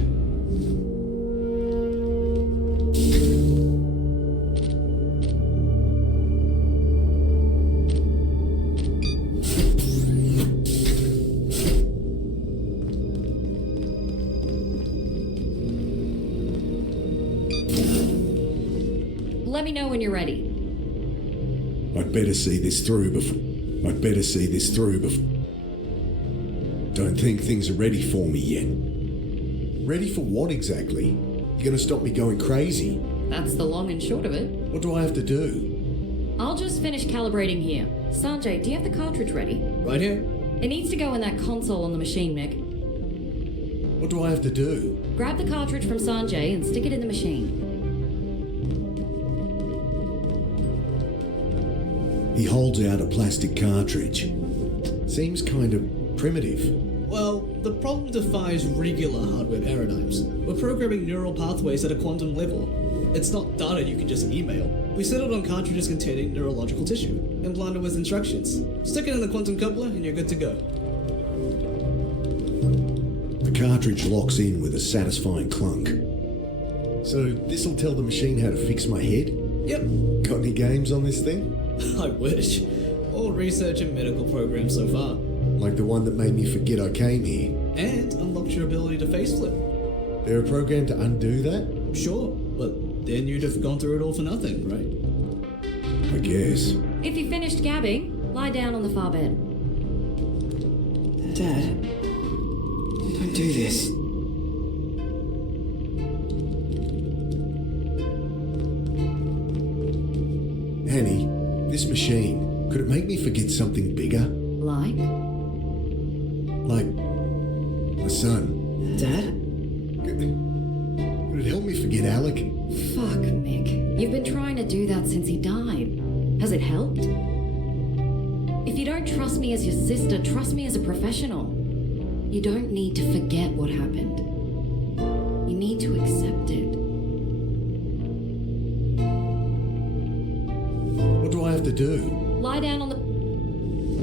Let me know when you're ready. I'd better see this through before... Don't think things are ready for me yet. Ready for what exactly? You're gonna stop me going crazy? That's the long and short of it. What do I have to do? I'll just finish calibrating here. Sanjay, do you have the cartridge ready? Right here? It needs to go in that console on the machine, Mick. What do I have to do? Grab the cartridge from Sanjay and stick it in the machine. He holds out a plastic cartridge. Seems kind of primitive. Well, the problem defies regular hardware paradigms. We're programming neural pathways at a quantum level. It's not data you can just email. We settled on cartridges containing neurological tissue, implanted with instructions. Stick it in the quantum coupler and you're good to go. The cartridge locks in with a satisfying clunk. So this'll tell the machine how to fix my head? Yep. Got any games on this thing? I wish. All research and medical programs so far. Like the one that made me forget I came here. And unlocked your ability to face flip. They're a program to undo that? Sure, but then you'd have gone through it all for nothing, right? I guess. If you finished gabbing, lie down on the far bed. Dad, don't do this. Annie, this machine, could it make me forget something bigger? Like? Like my son. Dad? Could it help me forget Alec? Fuck, Mick. You've been trying to do that since he died. Has it helped? If you don't trust me as your sister, trust me as a professional. You don't need to forget what happened. You need to accept it. What do I have to do? Lie down on the...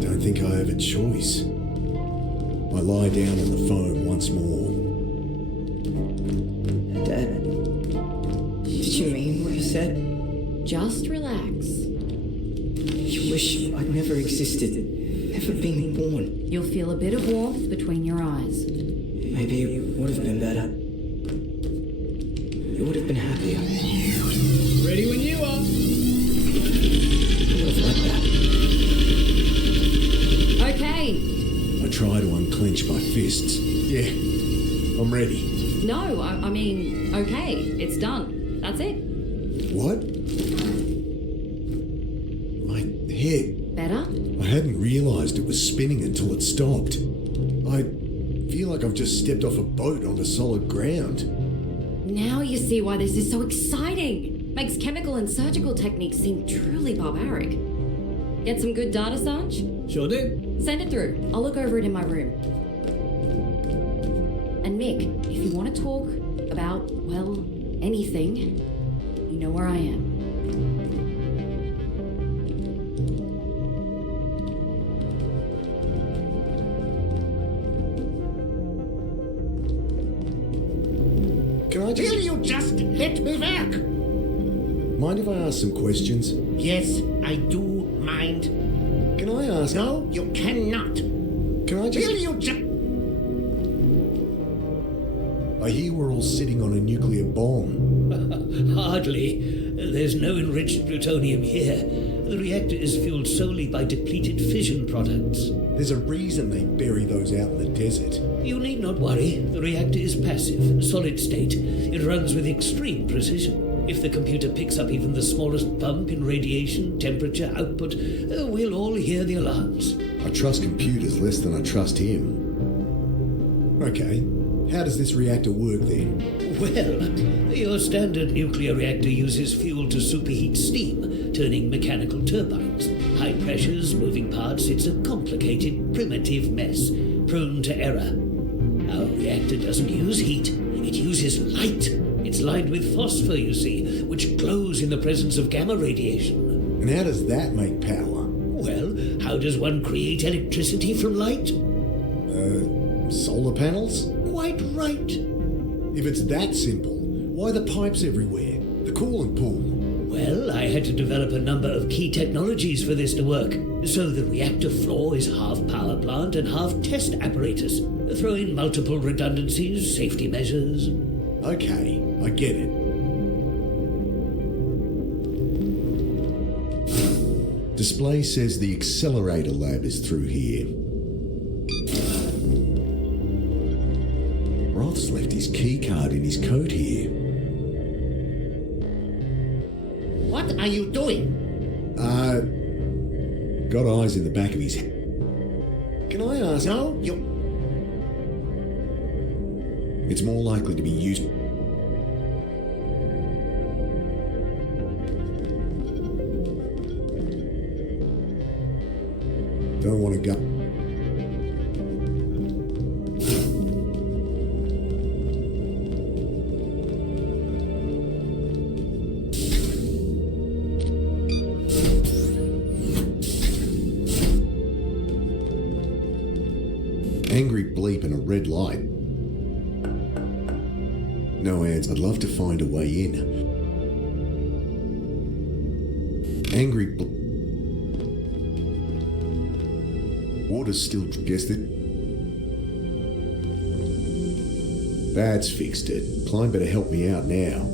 Don't think I have a choice. I lie down on the foam once more. Dad, did you mean what you said? Just relax. You wish I'd never existed, never been born. You'll feel a bit of warmth between your eyes. Maybe it would have been better. You would have been happier. Ready when you are. I would have liked that. Okay. I try to unclench my fists. Yeah, I'm ready. No, I mean, okay. It's done. That's it. What? My head. Better? I hadn't realised it was spinning until it stopped. I feel like I've just stepped off a boat onto solid ground. Now you see why this is so exciting. Makes chemical and surgical techniques seem truly barbaric. Get some good data, Sanj? Sure did. Send it through. I'll look over it in my room. And Mick, if you want to talk about, well, anything, you know where I am. Can I just... Will you just let me back? Mind if I ask some questions? Yes, I do mind. Can I ask... No, you cannot. Can I just... Will you just... I hear we're all sitting on a nuclear bomb. Hardly. There's no enriched plutonium here. The reactor is fueled solely by depleted fission products. There's a reason they bury those out in the desert. You need not worry. The reactor is passive, solid state. It runs with extreme precision. If the computer picks up even the smallest bump in radiation, temperature, output, we'll all hear the alarms. I trust computers less than I trust him. Okay, how does this reactor work then? Well, your standard nuclear reactor uses fuel to superheat steam, turning mechanical turbines. High pressures, moving parts, it's a complicated, primitive mess, prone to error. Our reactor doesn't use heat, it uses light. It's lined with phosphor, you see, which glows in the presence of gamma radiation. And how does that make power? Well, how does one create electricity from light? Solar panels? Quite right. If it's that simple, why the pipes everywhere? The coolant pool? Well, I had to develop a number of key technologies for this to work. So the reactor floor is half power plant and half test apparatus. Throw in multiple redundancies, safety measures. Okay, I get it. Display says the accelerator lab is through here. Roth's left his key card in his coat here. What are you doing? Got eyes in the back of his head. Can I ask? No, you... It's more likely to be used. Don't want to go. Angry bleep and a red light. No ads. I'd love to find a way in. Angry bleep. Water's still guessed it. That's fixed it. Klein better help me out now.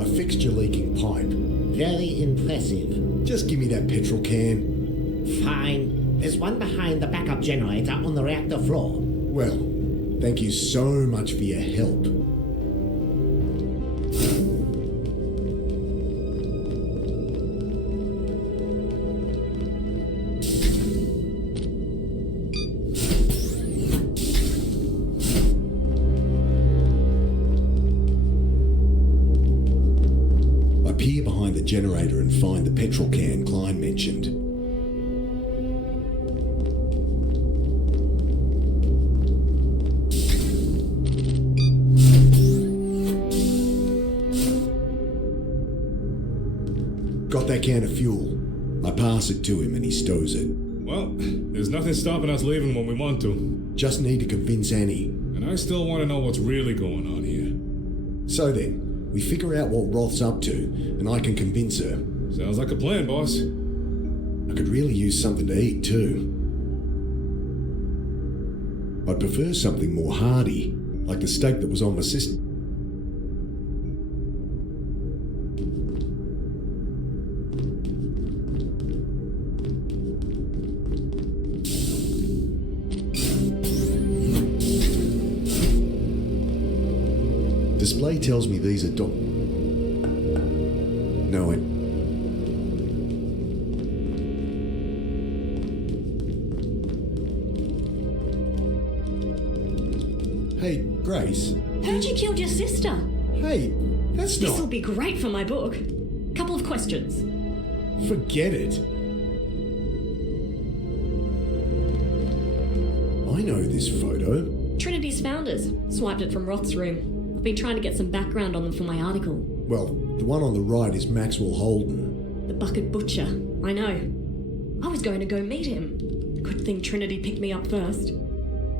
I fixed your leaking pipe. Very impressive. Just give me that petrol can. Fine. There's one behind the backup generator on the reactor floor. Well, thank you so much for your help. I peer behind the generator and find the petrol can Klein mentioned. Got that can of fuel. I pass it to him and he stows it. Well, there's nothing stopping us leaving when we want to. Just need to convince Annie. And I still want to know what's really going on here. So then, we figure out what Roth's up to, and I can convince her. Sounds like a plan, boss. I could really use something to eat too. I'd prefer something more hearty, like the steak that was on my sister. Display tells me these are No, it... Hey, Grace. Heard you killed your sister. Hey, that's This'll not... be great for my book. Couple of questions. Forget it. I know this photo. Trinity's founders. Swiped it from Roth's room. I've been trying to get some background on them for my article. Well, the one on the right is Maxwell Holden. The Bucket Butcher. I know. I was going to go meet him. Good thing Trinity picked me up first.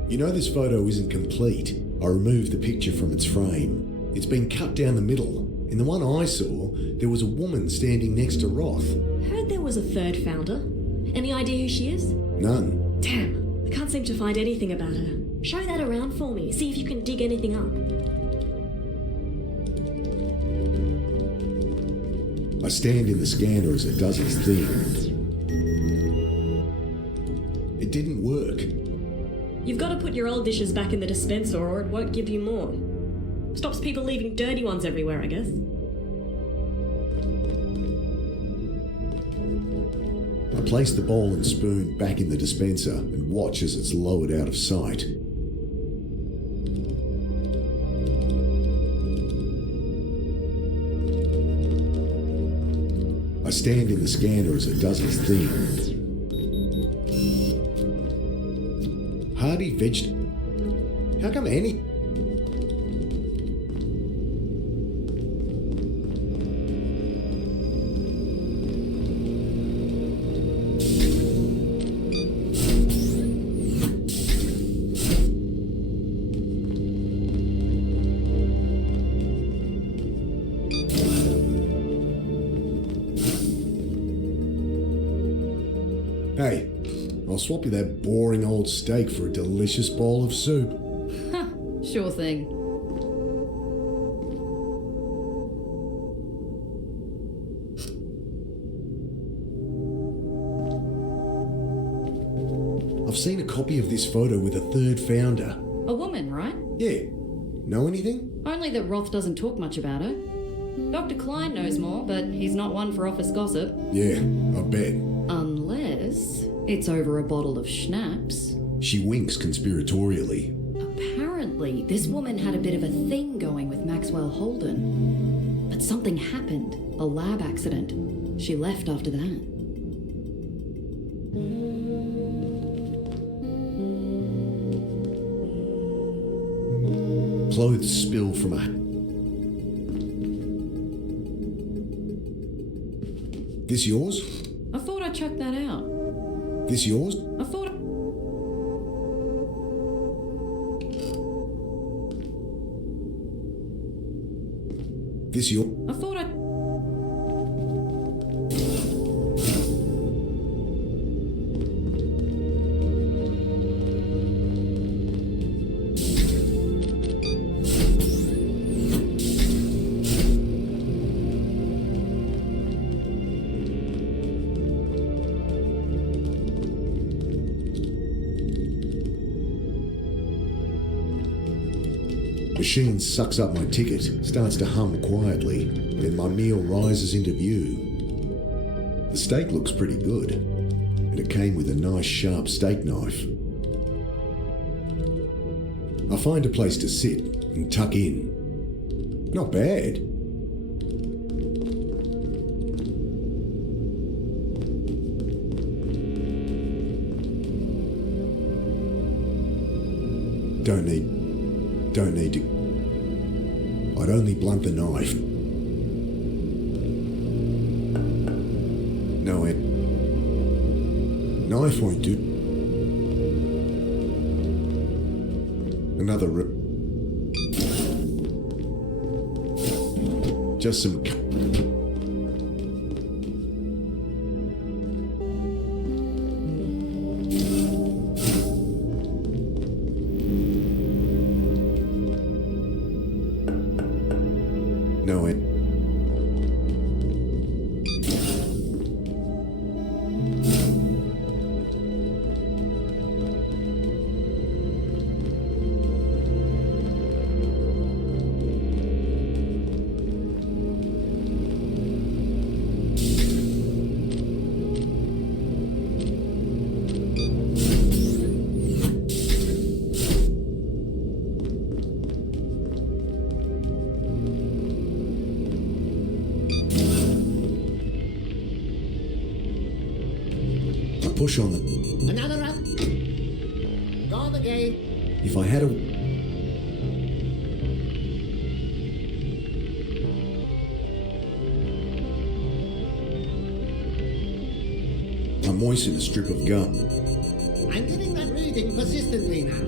You know this photo isn't complete. I removed the picture from its frame. It's been cut down the middle. In the one I saw, there was a woman standing next to Roth. Heard there was a third founder. Any idea who she is? None. Damn, I can't seem to find anything about her. Show that around for me. See if you can dig anything up. I stand in the scanner as it does its thing. It didn't work. You've got to put your old dishes back in the dispenser or it won't give you more. Stops people leaving dirty ones everywhere, I guess. I place the bowl and spoon back in the dispenser and watch as it's lowered out of sight. I stand in the scanner as it does its thing. Hardy How come any... Hey, I'll swap you that boring old steak for a delicious bowl of soup. Sure thing. I've seen a copy of this photo with a third founder. A woman, right? Yeah. Know anything? Only that Roth doesn't talk much about her. Dr. Klein knows more, but he's not one for office gossip. Yeah, I bet. Unless it's over a bottle of schnapps. She winks conspiratorially. Apparently, this woman had a bit of a thing going with Maxwell Holden. But something happened. A lab accident. She left after that. Clothes spill from a... This yours? I thought I chucked that out. This yours? I thought... This yours? I thought I... Machine sucks up my ticket, starts to hum quietly, then my meal rises into view. The steak looks pretty good, and it came with a nice sharp steak knife. I find a place to sit and tuck in. Not bad. Don't need to... I'd only blunt the knife. No, Ed. Knife won't do. Another rip. Just some... No, Ed. Push on them. Another up. Gone again. If I had a... I moisten a strip of gum. I'm getting that reading persistently now.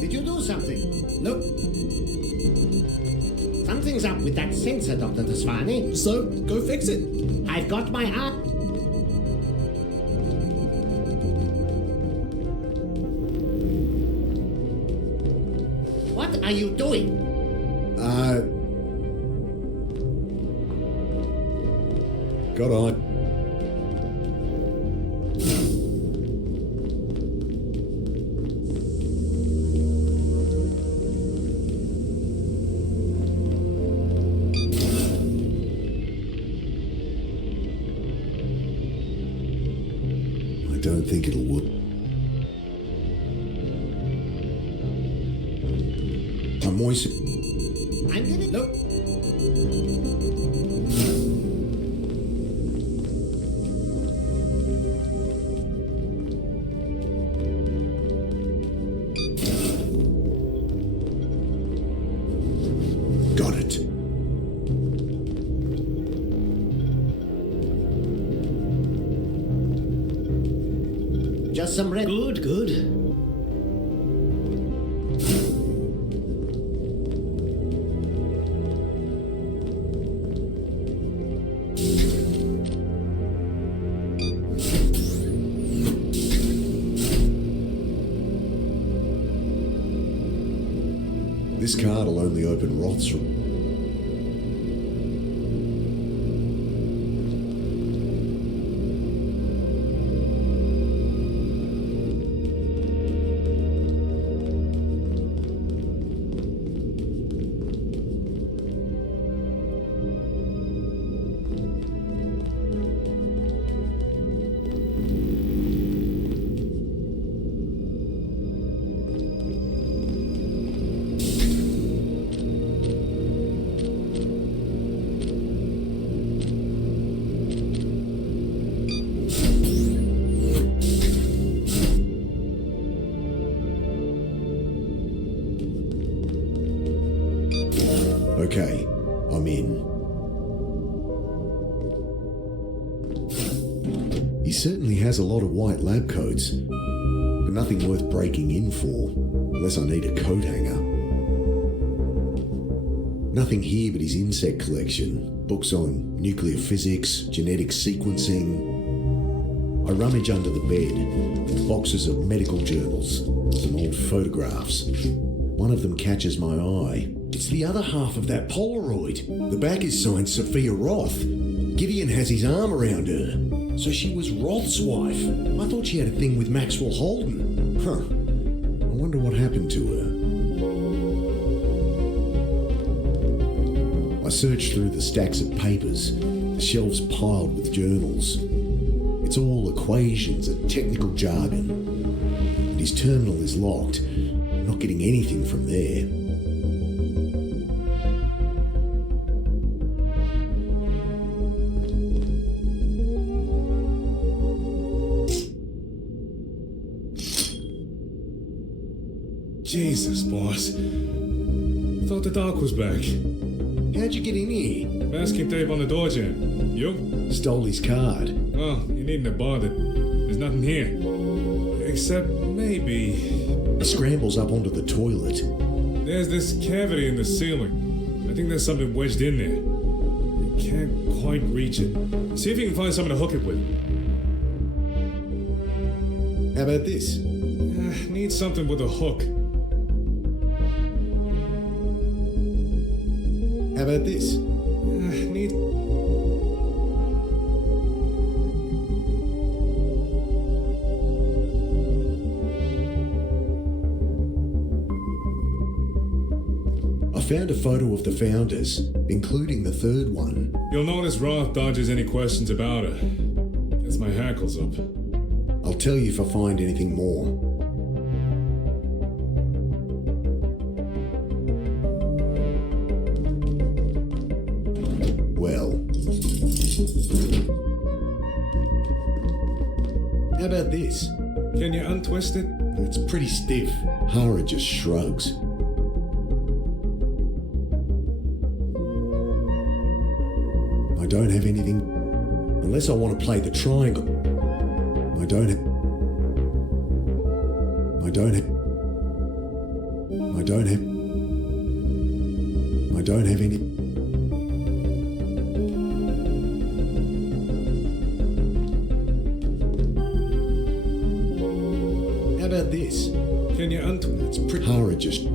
Did you do something? Nope. Something's up with that sensor, Dr. Tasvani. So, go fix it. I've got my eye. What are you doing? Got on. don't think it'll work. I'm moist. I'm giving. Nope. Got it. Just some red. Good, good. This card'll only open Roth's room. Okay, I'm in. He certainly has a lot of white lab coats, but nothing worth breaking in for, unless I need a coat hanger. Nothing here but his insect collection, books on nuclear physics, genetic sequencing. I rummage under the bed, boxes of medical journals, some old photographs. One of them catches my eye. It's the other half of that Polaroid. The back is signed Sophia Roth. Gideon has his arm around her. So she was Roth's wife. I thought she had a thing with Maxwell Holden. Huh. I wonder what happened to her. I searched through the stacks of papers, the shelves piled with journals. It's all equations and technical jargon. And his terminal is locked. I'm not getting anything from there. Jesus, boss. Thought the doc was back. How'd you get in here? Masking tape on the door jam. You? Stole his card. Oh, you needn't have bothered. There's nothing here. Except maybe... He scrambles up onto the toilet. There's this cavity in the ceiling. I think there's something wedged in there. I can't quite reach it. See if you can find something to hook it with. How about this? Need something with a hook. How about this? Need... I found a photo of the founders, including the third one. You'll notice Roth dodges any questions about her. Gets my hackles up. I'll tell you if I find anything more. Well. How about this? Can you untwist it? It's pretty stiff. Hara just shrugs. I don't have anything. Unless I want to play the triangle. I don't have any. How about this? Can you untwist? It's pretty. Hara just.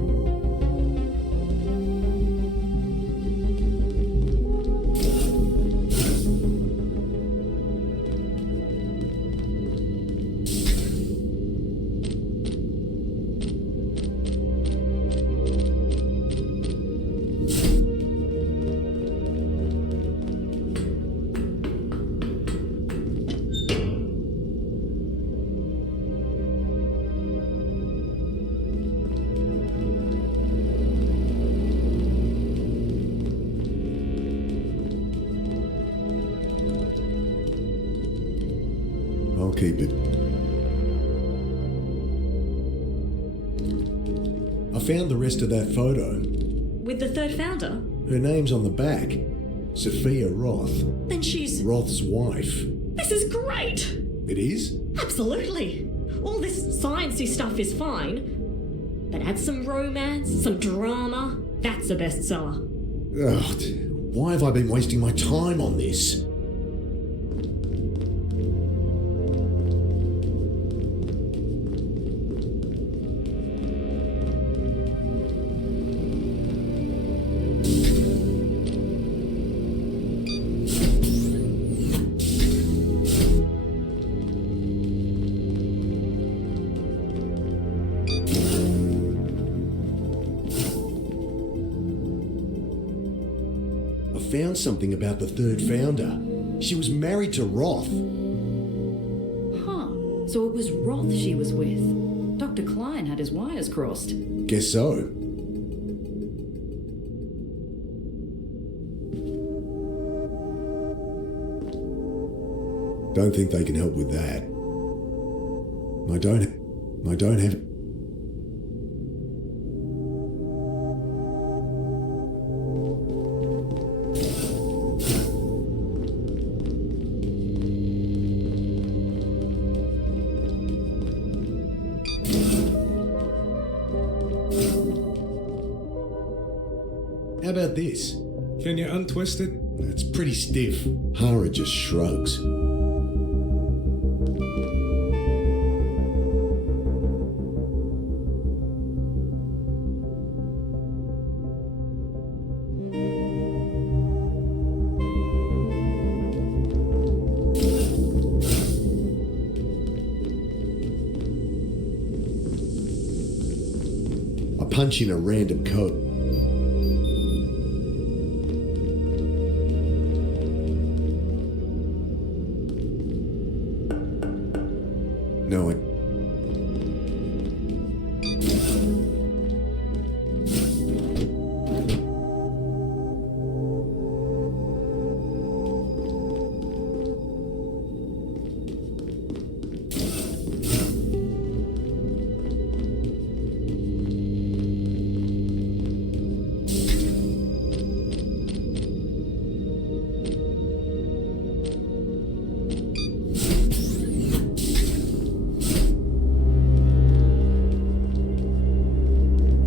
keep it. I found the rest of that photo. With the third founder? Her name's on the back. Sophia Roth. Then she's... Roth's wife. This is great! It is? Absolutely. All this sciencey stuff is fine. But add some romance, some drama. That's a bestseller. Ugh, why have I been wasting my time on this? Found something about the third founder. She was married to Roth. Huh. So it was Roth she was with. Dr. Klein had his wires crossed. Guess so. Don't think they can help with that. I don't have... How about this? Can you untwist it? It's pretty stiff. Hara just shrugs. I punch in a random code. No,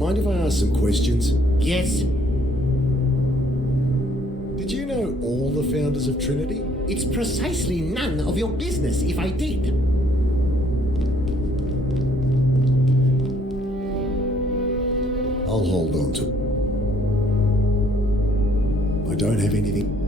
mind if I ask some questions? Yes, Did you know all the founders of Trinity? it's precisely none of your business if I did. I'll hold on to... I don't have anything...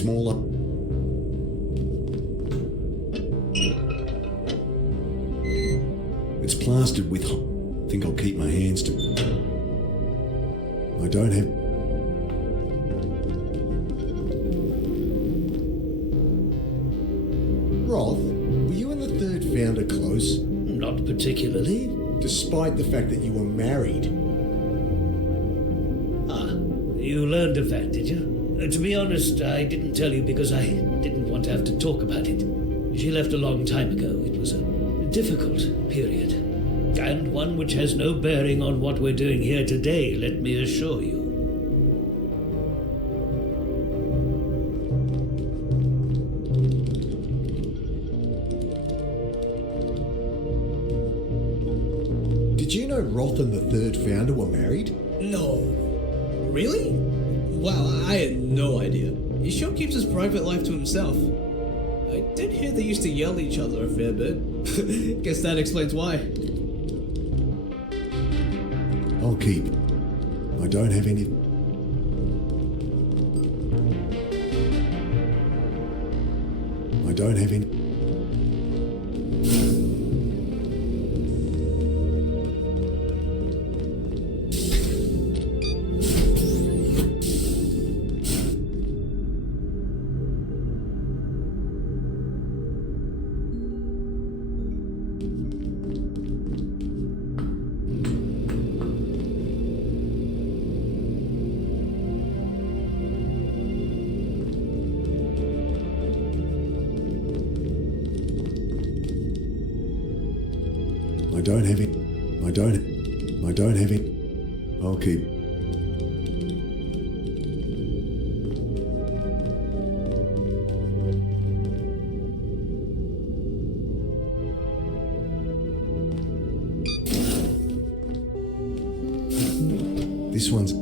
It's more like... It's plastered with... Think I'll keep my hands to... I don't have... Roth, were you and the third founder close? Not particularly. Despite the fact that you were married? Ah, you learned of that, did you? To be honest, I didn't tell you because I didn't want to have to talk about it. She left a long time ago. It was a difficult period. And one which has no bearing on what we're doing here today, let me assure you. Did you know Roth and the third founder were married? No. Really? Wow, I had no idea. He sure keeps his private life to himself. I did hear they used to yell at each other a fair bit. Guess that explains why. I'll keep it. I don't have any... I don't have any... I don't have it. I don't have it. I'll keep... This one's...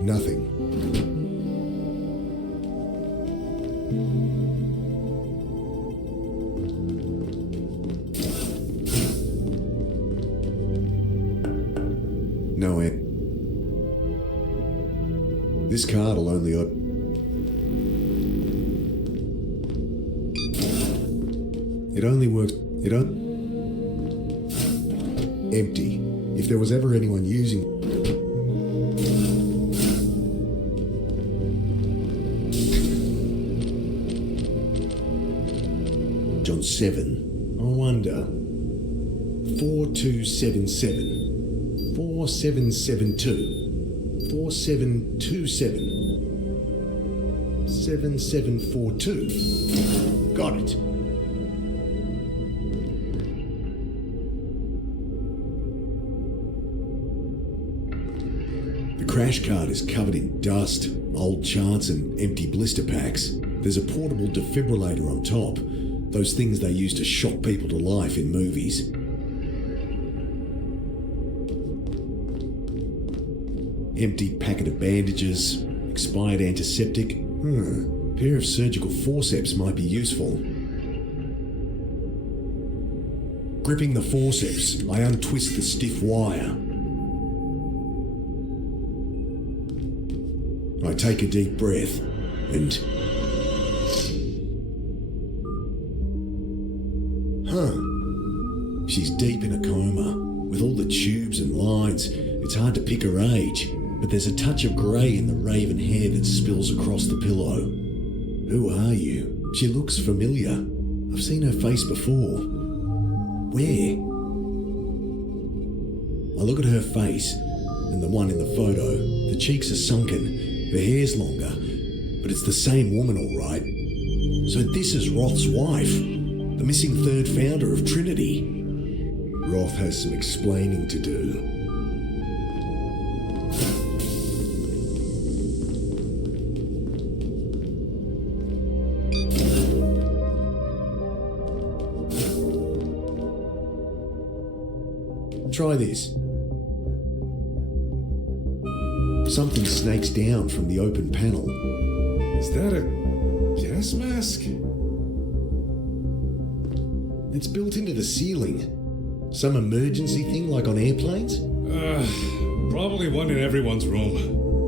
Nothing. No, Ed. This card'll only open... It only works... Empty. If there was ever anyone using... On 7. I wonder. 4277. 4772. 4727. 7742. Got it. The crash cart is covered in dust, old charts and empty blister packs. There's a portable defibrillator on top. Those things they use to shock people to life in movies. Empty packet of bandages, expired antiseptic. Pair of surgical forceps might be useful. Gripping the forceps, I untwist the stiff wire. I take a deep breath and... She's deep in a coma. With all the tubes and lines, it's hard to pick her age, but there's a touch of grey in the raven hair that spills across the pillow. Who are you? She looks familiar. I've seen her face before. Where? I look at her face, and the one in the photo. The cheeks are sunken, her hair's longer, but it's the same woman all right. So this is Roth's wife, the missing third founder of Trinity. Roth has some explaining to do. Try this. Something snakes down from the open panel. Is that a gas mask? It's built into the ceiling. Some emergency thing like on airplanes? Probably one in everyone's room.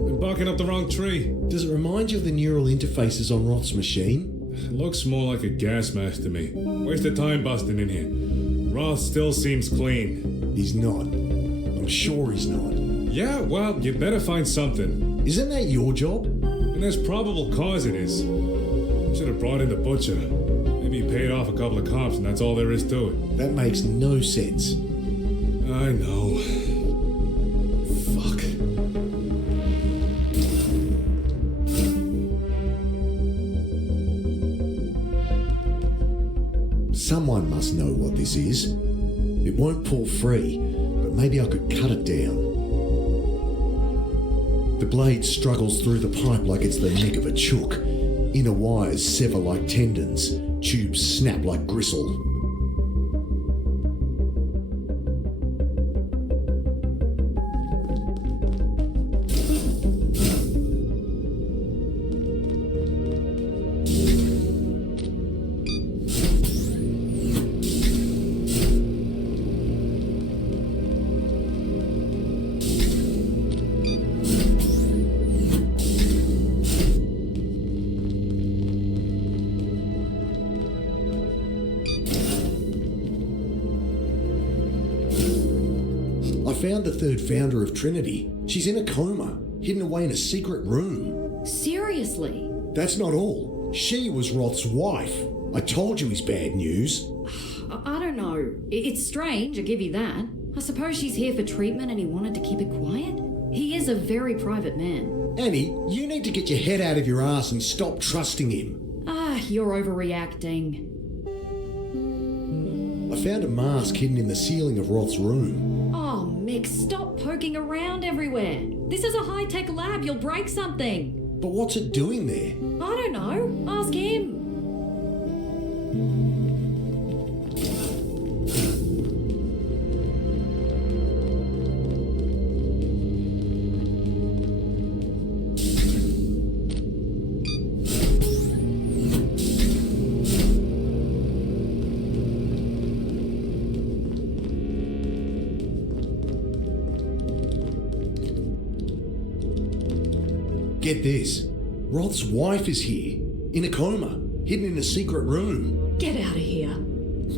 Been barking up the wrong tree. Does it remind you of the neural interfaces on Roth's machine? Looks more like a gas mask to me. Waste of time busting in here. Roth still seems clean. He's not. I'm sure he's not. Yeah, well, you better find something. Isn't that your job? And there's probable cause it is. Should have brought in the butcher. Maybe he paid off a couple of cops and that's all there is to it. That makes no sense. I know. Fuck. Someone must know what this is. It won't pull free, but maybe I could cut it down. The blade struggles through the pipe like it's the neck of a chook. Inner wires sever like tendons. Tubes snap like gristle. Found the third founder of Trinity. She's in a coma, hidden away in a secret room. Seriously? That's not all. She was Roth's wife. I told you he's bad news. I don't know. It's strange, I give you that. I suppose she's here for treatment and he wanted to keep it quiet? He is a very private man. Annie, you need to get your head out of your ass and stop trusting him. You're overreacting. I found a mask hidden in the ceiling of Roth's room. Oh, Mick, stop poking around everywhere. This is a high-tech lab. You'll break something. But what's it doing there? I don't know. Ask him. Get this. Roth's wife is here, in a coma, hidden in a secret room. Get out of here.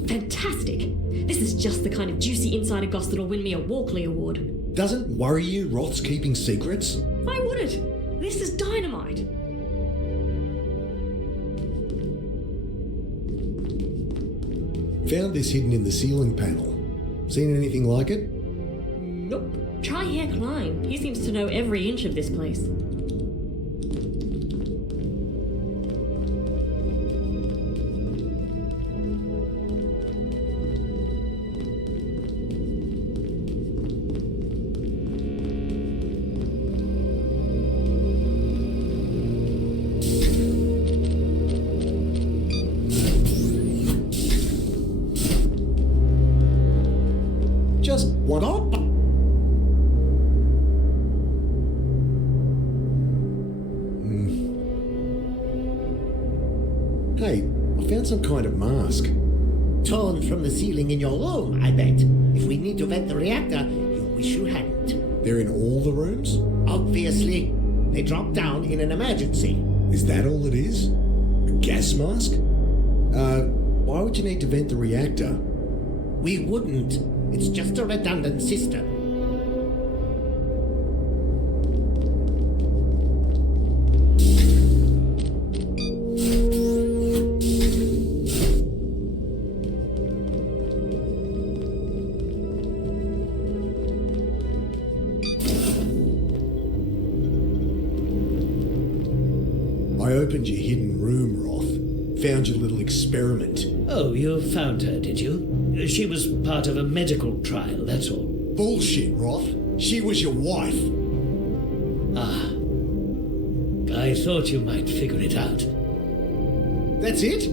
Fantastic. This is just the kind of juicy insider goss that'll win me a Walkley Award. Doesn't worry you Roth's keeping secrets? Why would it? This is dynamite. Found this hidden in the ceiling panel. Seen anything like it? Nope. Try Herr Klein. He seems to know every inch of this place. Just what up? Hey, I found some kind of mask. Torn from the ceiling in your room, I bet. If we need to vent the reactor, you wish you hadn't. They're in all the rooms? Obviously. They dropped down in an emergency. Is that all it is? A gas mask? Why would you need to vent the reactor? We wouldn't. It's just a redundant system. I opened your hidden room, Roth. Found your little experiment. Oh, you found her, did you? She was part of a medical trial, that's all. Bullshit, Roth. She was your wife. Ah. I thought you might figure it out. That's it?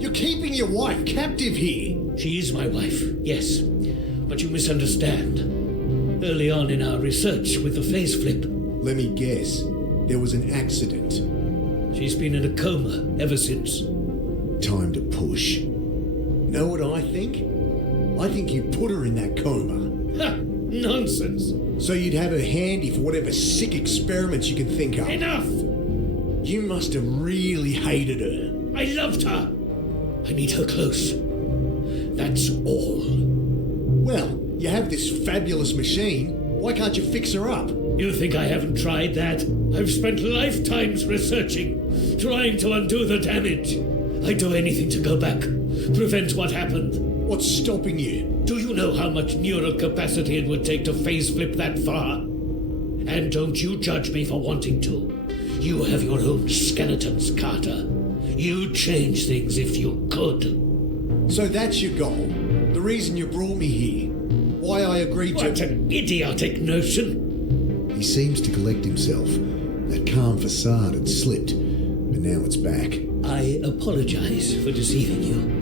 You're keeping your wife captive here. She is my wife, yes. But you misunderstand. Early on in our research with the phase flip, Let me guess. There was an accident. she's been in a coma ever since. Time to push. Know what I think? I think you put her in that coma. Ha! Nonsense! So you'd have her handy for whatever sick experiments you can think of. Enough! You must have really hated her. I loved her! I need her close. That's all. Well, you have this fabulous machine. Why can't you fix her up? You think I haven't tried that? I've spent lifetimes researching, trying to undo the damage. I'd do anything to go back, prevent what happened. What's stopping you? Do you know how much neural capacity it would take to phase flip that far? And don't you judge me for wanting to. You have your own skeletons, Carter. You'd change things if you could. So that's your goal? The reason you brought me here? Why I agreed What to... an idiotic notion! He seems to collect himself. That calm facade had slipped, but now it's back. I apologize for deceiving you.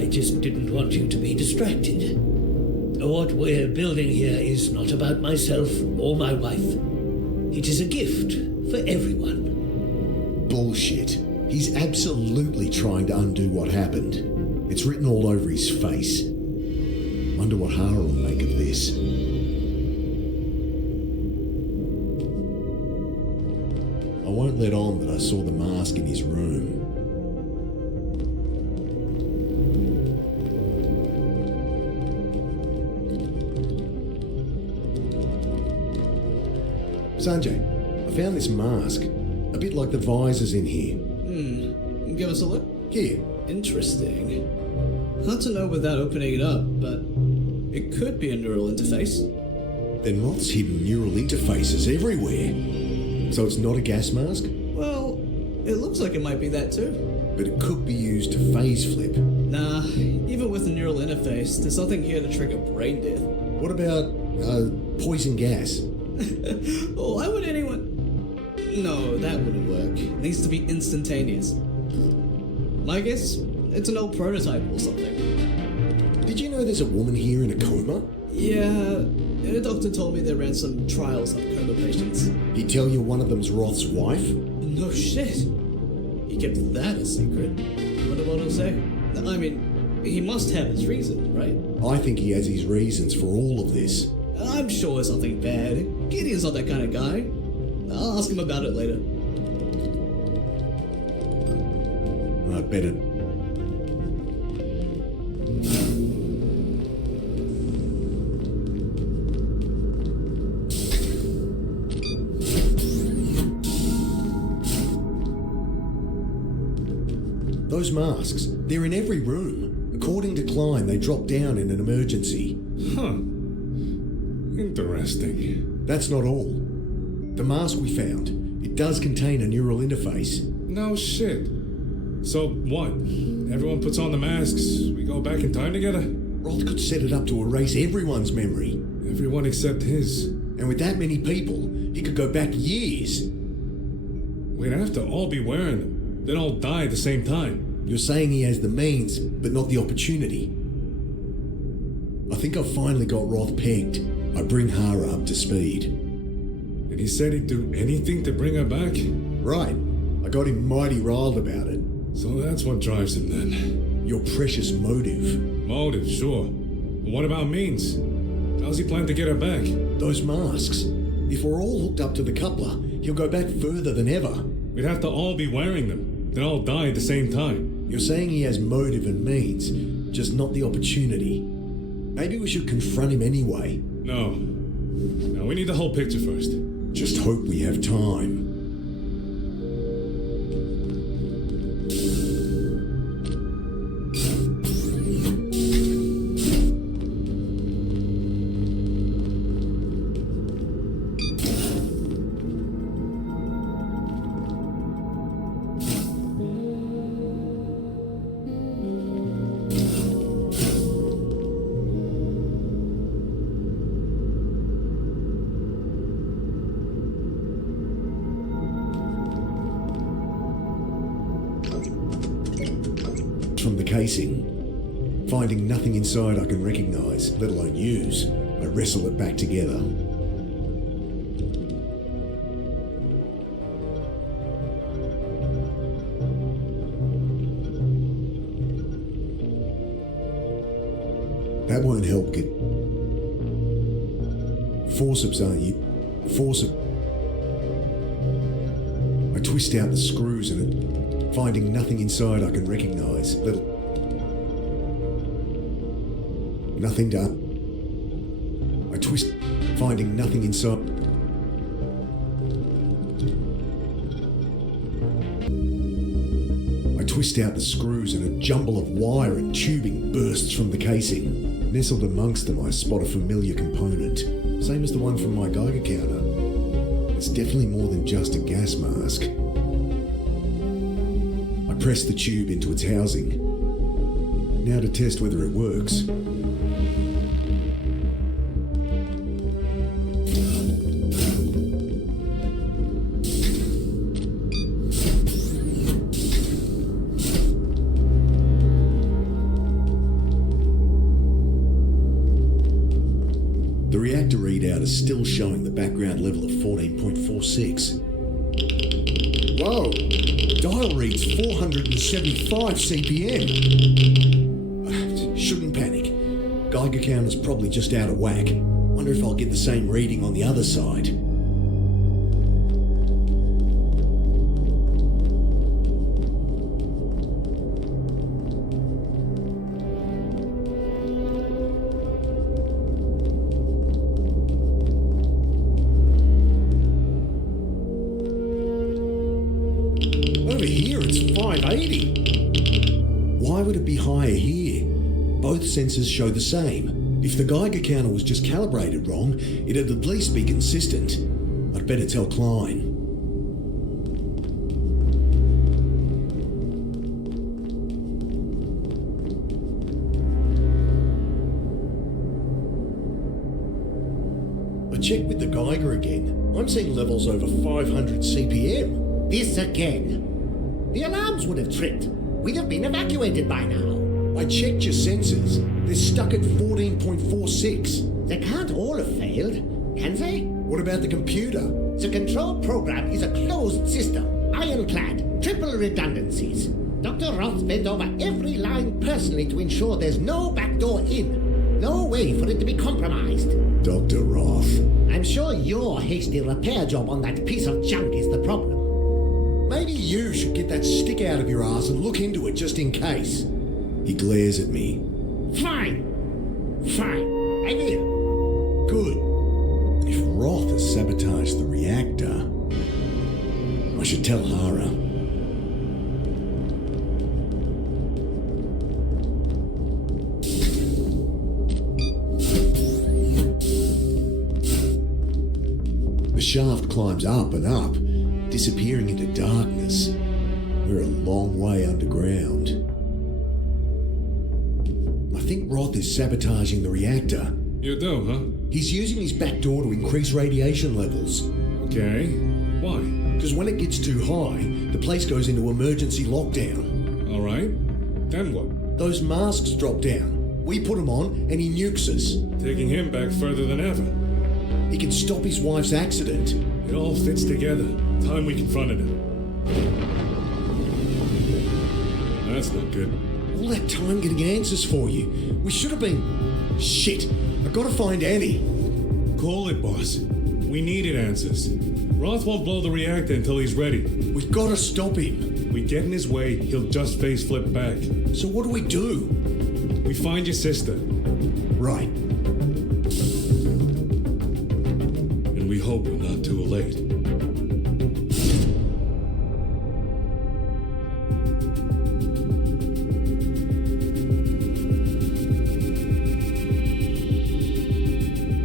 I just didn't want you to be distracted. What we're building here is not about myself or my wife. It is a gift for everyone. Bullshit. He's absolutely trying to undo what happened. It's written all over his face. Wonder what Hara will make of this. I won't let on that I saw the mask in his room. Sanjay, I found this mask. A bit like the visors in here. Give us a look. Here. Interesting. Hard to know without opening it up, but it could be a neural interface. Then Roth's hidden neural interfaces everywhere. So it's not a gas mask, Well, it looks like it might be that too. but it could be used to phase flip. Nah, even with the neural interface, there's nothing here to trigger brain death. What about, poison gas? Why would anyone... No, that wouldn't work. It needs to be instantaneous. My guess, it's an old prototype or something. Did you know there's a woman here in a coma? Yeah, a doctor told me they ran some trials on coma patients. He tell you one of them's Roth's wife? No shit. He kept that a secret. Wonder what he'll say. I mean, he must have his reason, right? I think he has his reasons for all of this. I'm sure it's something bad. Gideon's not that kind of guy. I'll ask him about it later. I better... Those masks, they're in every room. According to Klein, they drop down in an emergency. Huh. Interesting. That's not all. The mask we found, it does contain a neural interface. No shit. So what? Everyone puts on the masks, we go back in time together? Roth could set it up to erase everyone's memory. Everyone except his. And with that many people, he could go back years. We'd have to all be wearing them. Then all die at the same time. You're saying he has the means, but not the opportunity. I think I've finally got Roth pegged. I bring Hara up to speed. And he said he'd do anything to bring her back? Right. I got him mighty riled about it. So that's what drives him then. Your precious motive. Motive, sure. But what about means? How's he plan to get her back? Those masks. If we're all hooked up to the coupler, he'll go back further than ever. We'd have to all be wearing them. Then all die at the same time. You're saying he has motive and means, just not the opportunity. Maybe we should confront him anyway. No. No, we need the whole picture first. Just hope we have time. From the casing. Finding nothing inside I can recognize, let alone use, I wrestle it back together. That won't help, get... Forceps, aren't you? Forceps. I twist out the screws in it, finding nothing inside I can recognize. Nothing done. I twist, finding nothing inside. I twist out the screws and a jumble of wire and tubing bursts from the casing. Nestled amongst them, I spot a familiar component. Same as the one from my Geiger counter. It's definitely more than just a gas mask. I press the tube into its housing. Now to test whether it works. The reactor readout is still showing the background level of 14.46. Whoa! Dial reads 475 CPM. Shouldn't panic. Geiger counter's probably just out of whack. Wonder if I'll get the same reading on the other side. Over here it's 580. Why would it be higher here? Both sensors show the same. If the Geiger counter was just calibrated wrong, it'd at least be consistent. I'd better tell Klein. I checked with the Geiger again. I'm seeing levels over 500 CPM. This again. The alarms would have tripped. We'd have been evacuated by now. I checked your sensors. They're stuck at 14.46. They can't all have failed, can they? What about the computer? The control program is a closed system, ironclad, triple redundancies. Dr. Roth bent over every line personally to ensure there's no backdoor in. No way for it to be compromised. Dr. Roth. I'm sure your hasty repair job on that piece of junk is the problem. Maybe you should get that stick out of your ass and look into it just in case. He glares at me. Fine. I will. Good. If Roth has sabotaged the reactor, I should tell Hara. The shaft climbs up and up, disappearing into darkness. We're a long way underground. I think Roth is sabotaging the reactor. You do, huh? He's using his back door to increase radiation levels. Okay. Why? Because when it gets too high, the place goes into emergency lockdown. All right. Then what? Those masks drop down. We put them on and he nukes us. Taking him back further than ever. He can stop his wife's accident. It all fits together. Time we confronted him. That's not good. All that time getting answers for you. We should have been... Shit. I've got to find Annie. Call it, boss. We needed answers. Roth won't blow the reactor until he's ready. We've got to stop him. We get in his way, he'll just face flip back. So what do? We find your sister. Right. And we hope we're not too late.